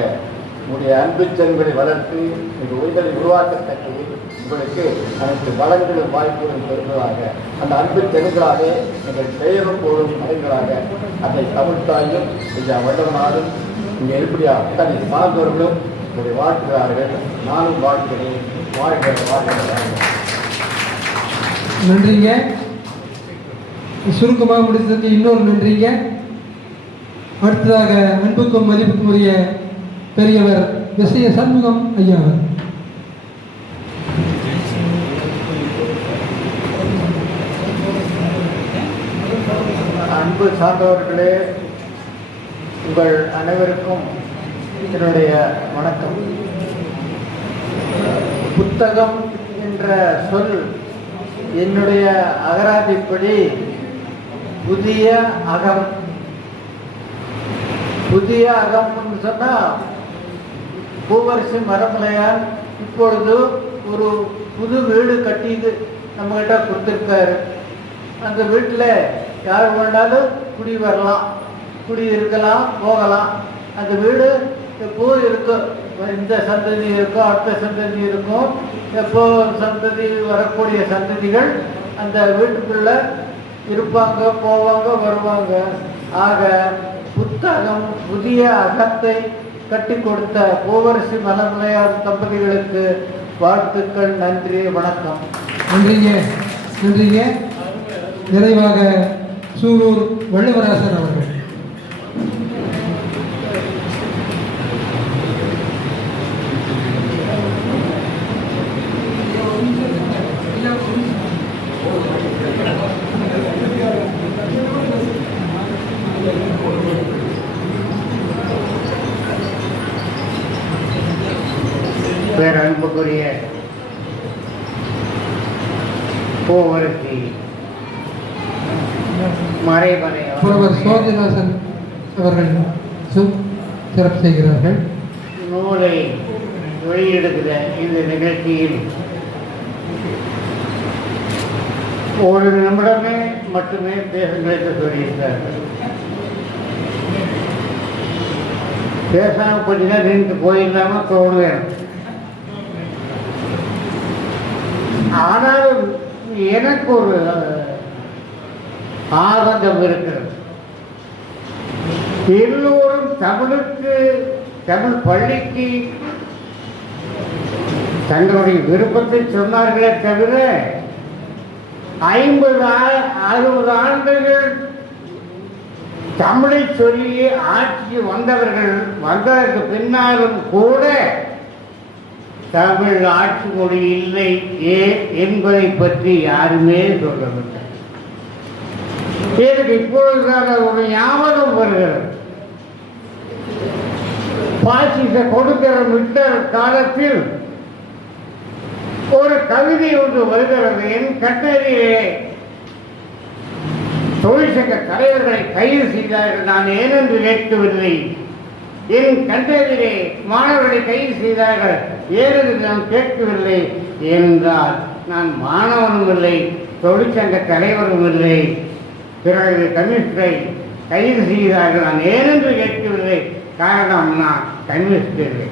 உங்களுடைய அன்பு செல்களை வளர்த்து உங்கள் உயிர்களை உருவாக்கத்தக்க உங்களுக்கு அனைத்து வளங்களும் வாய்ப்புகளும் பெறுவதாக, அந்த அன்பு தெலுங்காக எங்கள் பெயரும் போலும் மலைகளாக அதை தமிழ்த்தாயும் ஐயா வல்லவனாலும் இங்கே எப்படி அத்தனை சார்ந்தவர்களும் உங்களுடைய வாழ்த்துகிறார்கள். நானும் வாழ்கிறேன். வாழ்க வாழ்க. நன்றிங்க. சுருக்கமாக முடித்ததுக்கு இன்னொரு நன்றிங்க. அடுத்ததாக அன்புக்கும் மதிப்புக்கும் உரிய பெரியவர் விசய சண்முகம் ஐயா அவர். அன்பு சார்ந்தவர்களே, உங்கள் அனைவருக்கும் என்னுடைய வணக்கம். புத்தகம் என்ற சொல் என்னுடைய அகராதிப்படி புதிய அகம். புதிய அகம்னு சொன்னால் பூவரசி மரமலையார் இப்பொழுது ஒரு புது வீடு கட்டிட்டு நம்மகிட்ட கொடுத்துருக்காரு. அந்த வீட்டில் யார் வேணாலும் குடி வரலாம், குடி இருக்கலாம், போகலாம். அந்த வீடு எப்போ இருக்கும், இந்த சந்ததி இருக்கும், அடுத்த சந்ததி இருக்கும். எப்போ சந்ததி வரக்கூடிய சந்ததிகள் அந்த வீட்டுக்குள்ள இருப்பாங்க, போவாங்க, வருவாங்க. ஆக புத்தகம் புதிய அகத்தை கட்டி கொடுத்த பூவரசி மலர்மலையார் தம்பதிகளுக்கு வாழ்த்துக்கள். நன்றி, வணக்கம். நன்றிங்க. நன்றிங்க. நிறைவாக சூலூர் வள்ளுவராசன் அவர்கள். பேரன்புக்குரிய பூவரசி மறைமலை புலவர் சோதிதாசன் அவர்கள் சிறப்பு செய்கிறார்கள். நூலை வெளியிடுகிற இந்த நிகழ்ச்சியில் ஒரு நிமிடமே மட்டுமே பேசுங்கள் என்று சொல்லியிருக்கிறார்கள். பேசாமல் கொஞ்ச நேரம் நின்று போயிடலாமல் தோணுவேன். ஆனாலும் எனக்கு ஒரு ஆதங்கம் இருக்கிறது. எல்லோரும் தமிழுக்கு, தமிழ் பள்ளிக்கு தங்களுடைய விருப்பத்தை சொன்னார்களே தவிர 50-60 ஆண்டுகள் தமிழை சொல்லி ஆட்சி வந்ததற்கு பின்னாலும் கூட தமிழ் ஆட்சி மொழி இல்லை என்பதை பற்றி யாருமே சொல்லவில்லை. எனக்கு இப்பொழுதுதான் ஒரு ஞாபகம் வருகிறது. பாசிச கொடுக்கிற மிட்டர் காலத்தில் ஒரு கவிதை ஒன்று வருகிறது. என் கட்டளையிலே தொழிற்சங்க தலைவர்களை கைது செய்தார்கள், நான் ஏனென்று கேட்கவில்லை. என் கண்டதிலே மாணவர்களை கைது செய்தார்கள், ஏனென்று நான் கேட்கவில்லை என்றால் நான் மாணவனும் இல்லை, தொழிற்சங்க தலைவரும் இல்லை. பிறகு கம்யூனிஸ்டரை கைது செய்தார்கள், நான் ஏனென்று கேட்கவில்லை, காரணம் நான் கம்யூனிஸ்ட் இல்லை.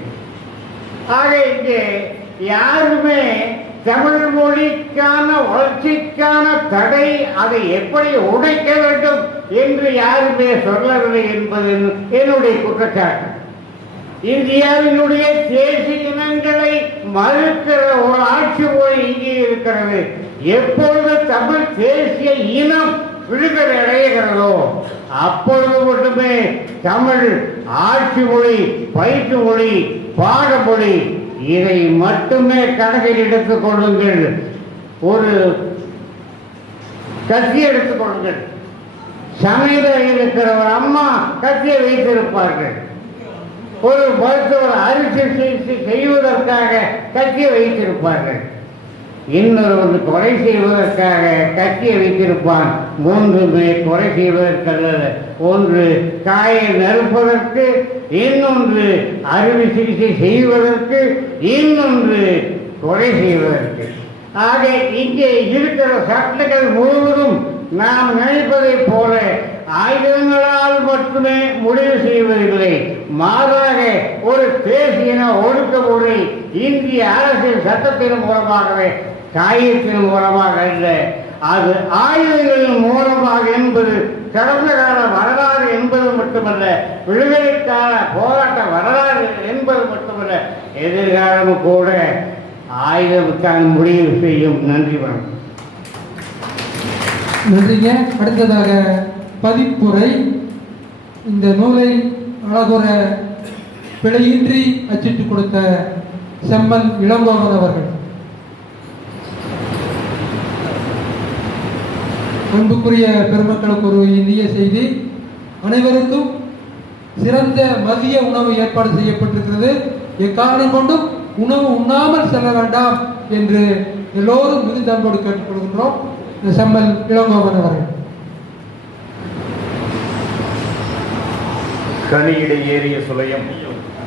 ஆக இங்கே யாருமே தமிழ் மொழிக்கான வளர்ச்சிக்கான தடை, அதை எப்படி உடைக்க வேண்டும் என்று யாருமே சொல்லவில்லை என்பது என்னுடைய குற்றச்சாட்டு. இந்தியாவினுடைய தேசிய இனங்களை மறுக்கிற ஒரு ஆட்சி மொழி இங்கே இருக்கிறது. எப்பொழுது தமிழ் தேசிய இனம் விடுதலை அடைகிறதோ அப்பொழுது மட்டுமே தமிழ் ஆட்சி மொழி, பயிற்று மொழி, பாடமொழி, இதை மட்டுமே கணக்கில் எடுத்துக் கொள்ளுங்கள். ஒரு கத்தி எடுத்துக் கொள்ளுங்கள். சமையலில் இருக்கிற ஒரு அம்மா கத்தியை வைத்திருப்பார்கள். ஒரு மருத்துவர் அரிசி சிகிச்சை செய்வதற்காக கத்தியை வைத்திருப்பார்கள். இன்னொரு கொலை செய்வதற்காக கத்தியை வைத்திருப்பான். மூன்றுமே கொலை செய்வதற்கல்ல. ஒன்று காயை நறுப்பதற்கு, இன்னொன்று அறுவை சிகிச்சை செய்வதற்கு, இன்னொன்று கொலை செய்வதற்கு. ஆக இங்கே இருக்கிற சட்டங்கள் முழுவதும் நாம் நினைப்பதை போல ஆயுதங்களால் மட்டுமே முடிவு செய்வதில்லை. மாறாக ஒரு தேசிய ஒடுக்குமுறை இந்திய அரசியல் சட்டத்தின் மூலமாகவே, காயத்தின் மூலமாக அல்ல, அது ஆயுதங்களின் மூலமாக என்பது கடந்த கால வரலாறு என்பது மட்டுமல்ல, விடுதலைக்கான போராட்ட வரலாறு என்பது மட்டுமல்ல, எதிர்காலம் கூட ஆயுதத்தான் முடிவு செய்யும். நன்றி, வணக்கம். நன்றிங்க. அடுத்ததாக பதிப்புரை. இந்த நூலை அழகுற பிழையின்றி அச்சிட்டு கொடுத்த செம்மன் இளங்கோவன் அவர்கள். அன்புக்குரிய பெருமக்களுக்கு ஒரு இந்திய செய்தி. அனைவருக்கும் சிறந்த மதிய உணவு ஏற்பாடு செய்யப்பட்டிருக்கிறது. எக்காரணம் கொண்டும் உணவு உண்ணாமல் செல்ல வேண்டாம் என்று எல்லோரும் மிகுந்த அன்போடு கேட்டுக்கொள்கின்றோம். செம்மல் இளங்கோவன் அவர்கள். கனியிடை ஏறிய சுளையும்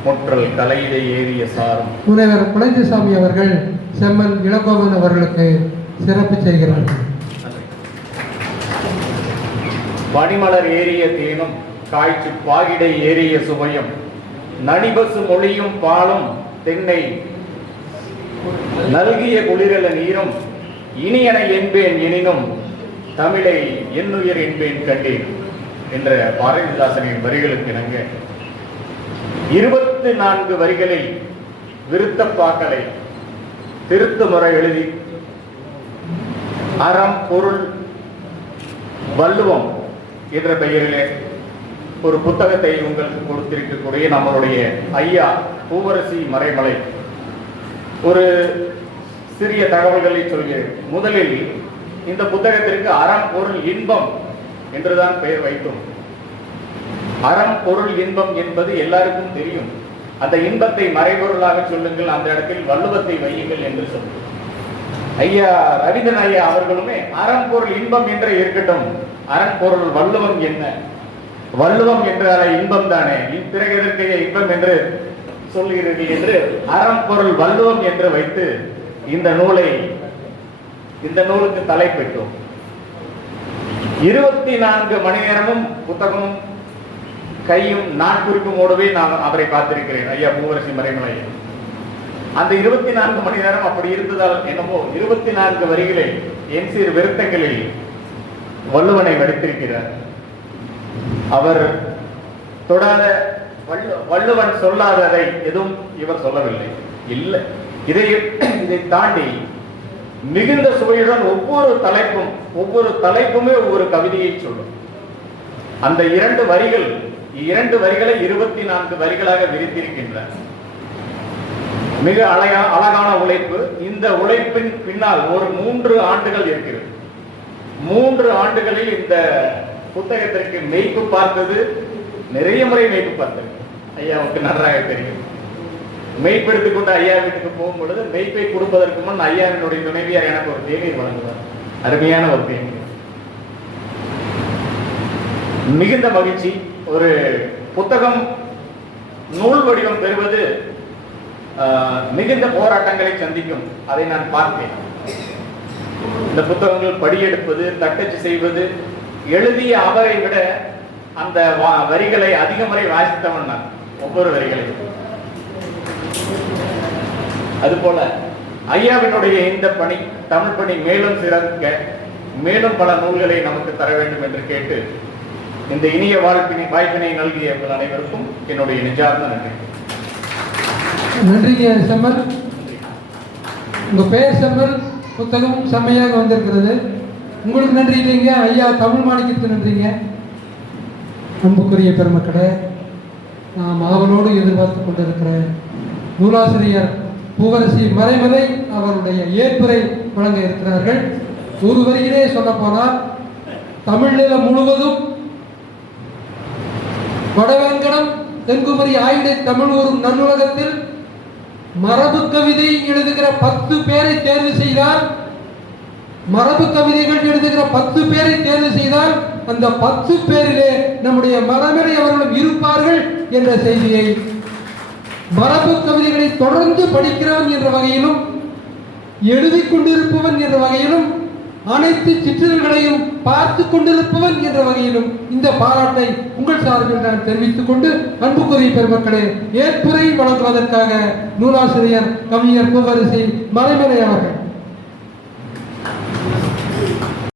முற்றல் தலையிடை ஏறிய சாரும். முனைவர் குழந்தைசாமி அவர்கள் செம்மல் இளங்கோவன் அவர்களுக்கு சிறப்பு செய்கிறார்கள். பனிமலர் ஏறிய தேனும் காய்ச்சி பாகிடை ஏறிய சுவையும் நடிபசு மொழியும் பாலும் தென்னை நல்கிய குளிரல நீரும் இனியன என்பேன் எனினும் தமிழை என்னுயிர் என்பேன் கண்டேன் என்ற பாரதிதாசனின் வரிகளுக்கு இணங்க 24 வரிகளில் விருத்தப்பாக்களை திருத்த முறை எழுதி அறம், பொருள், வள்ளுவம் என்ற பெயரிலே ஒரு புத்தகத்தை உங்களுக்கு கொடுத்திருக்கக்கூடிய நம்மளுடைய ஐயா பூவரசி மறைமலை ஒரு சிறிய தகவல்களை சொல்கிறேன். முதலில் இந்த புத்தகத்திற்கு அறம், பொருள், இன்பம் என்றுதான் பெயர் வைத்தோம். அறம், பொருள், இன்பம் என்பது எல்லாருக்கும் தெரியும். அந்த இன்பத்தை மறைபொருளாக சொல்லுங்கள், அந்த இடத்தில் வள்ளுவத்தை வையுங்கள் என்று சொல்லுங்கள். ஐயா ரவீந்திரன் ஐயா அவர்களுமே அறம், பொருள், இன்பம் என்று இருக்கட்டும், அறம், பொருள், வள்ளுவம் என்ன? வள்ளுவம் என்றால இன்பம் தானே, பிறகு எதற்கு இன்பம் என்று சொல்கிறீர்கள் என்று அறம், பொருள், வள்ளுவம் என்று வைத்து இந்த நூலுக்கு தலைப்பெற்றோம். 24 மணி நேரமும் புத்தகமும் கையும் நாட்குறிப்புமோடவே நான் அவரை பார்த்திருக்கிறேன், ஐயா பூவரசி மறைமலை. அந்த 24 மணி நேரம் அப்படி இருந்ததால் என்னமோ 24 வரிகளை என் சீர் விருத்தங்களில் வள்ளுவனை வடித்திருக்கிறார். அவர் தொடாத வள்ளுவன் சொல்லாததை எதுவும் இவர் சொல்லவில்லை. இல்லை, இதை தாண்டி மிகுந்த சுவையுடன் ஒவ்வொரு தலைப்புமே ஒவ்வொரு கவிதையை சொல்லும். அந்த இரண்டு வரிகளை 24 வரிகளாக விரித்திருக்கின்றன. மிக அழகான உழைப்பு. இந்த உழைப்பின் பின்னால் ஒரு 3 ஆண்டுகள் இருக்கிறது. 3 ஆண்டுகளில் இந்த புத்தகத்திற்கு மெய்ப்பு பார்த்தது, நிறைய முறை மெய்ப்பு பார்த்தது. ஐயாவுக்கு நன்றாக தெரியும். மெய்ப்பெடுத்துக் கொண்டு ஐயா வீட்டுக்கு போகும் பொழுது மெய்ப்பை கொடுப்பதற்கு முன் ஐயாவினுடைய துணைவியார் எனக்கு ஒரு தேநீர் வழங்குவார். அருமையான ஒரு தேநீர். மிகுந்த மகிழ்ச்சி. ஒரு புத்தகம் நூல் வடிவம் பெறுவது மிகுந்த போராட்டங்களை சந்திக்கும். அதை நான் பார்த்தேன். இந்த புத்தகங்கள் படியெடுப்பது, தட்டச்சு செய்வது, எழுதிய அவரை விட அந்த வரிகளை அதிக முறை வாசித்தவன் நான், ஒவ்வொரு வரிகளையும். அதுபோல ஐயாவினுடைய இந்த பணி, தமிழ் பணி மேலும் சிறக்க, மேலும் பல நூல்களை நமக்கு தர வேண்டும் என்று கேட்டு இந்த இனிய வாய்ப்பினை நல்கிய அனைவருக்கும் என்னுடைய நெஞ்சார்ந்த நன்றி. நன்றிங்க செம்மல். உங்க பெயர் செம்மல், புத்தகமும் செம்மையாக வந்திருக்கிறது. உங்களுக்கு நன்றி இல்லைங்க, ஐயா தமிழ் மாணிக்கத்துக்கு நன்றிங்க. அன்புக்குரிய பெருமக்களே, நாம் ஆவலோடு எதிர்பார்த்து கொண்டிருக்கிற நூலாசிரியர் பூவரசி மறைமலை அவருடைய ஏற்புரை வழங்க இருக்கிறார்கள். ஒரு வரியிலே சொல்ல போனால், தமிழ்நிலம் முழுவதும் வடவேங்கடம் தென்குமரி ஆயுத தமிழ் ஒரு நன்னுலகத்தில் மரபு கவிதை எழுதுகிற 10 பேரை தேர்வு செய்தால், மரபு கவிதைகள் எழுதுகிற 10 பேரை தேர்வு செய்தால், அந்த 10 பேரிலே நம்முடைய மரமலை அவர்களும் இருப்பார்கள் என்ற செய்தியை, மரபு கவிதைகளை தொடர்ந்து படிக்கிறவன் என்ற வகையிலும், எழுதிக் கொண்டிருப்பவன் என்ற வகையிலும், அனைத்து சிற்றிதழ்களையும் பார்த்து கொண்டிருப்பவன் என்ற வகையிலும் இந்த பாராட்டை உங்கள் சார்பில் நான் தெரிவித்துக் கொண்டு, அன்புக்குரிய பெருமக்களே, ஏற்புரை வழங்குவதற்காக நூலாசிரியர் கவிஞர் பூவரசி மறைமலை அவர்கள்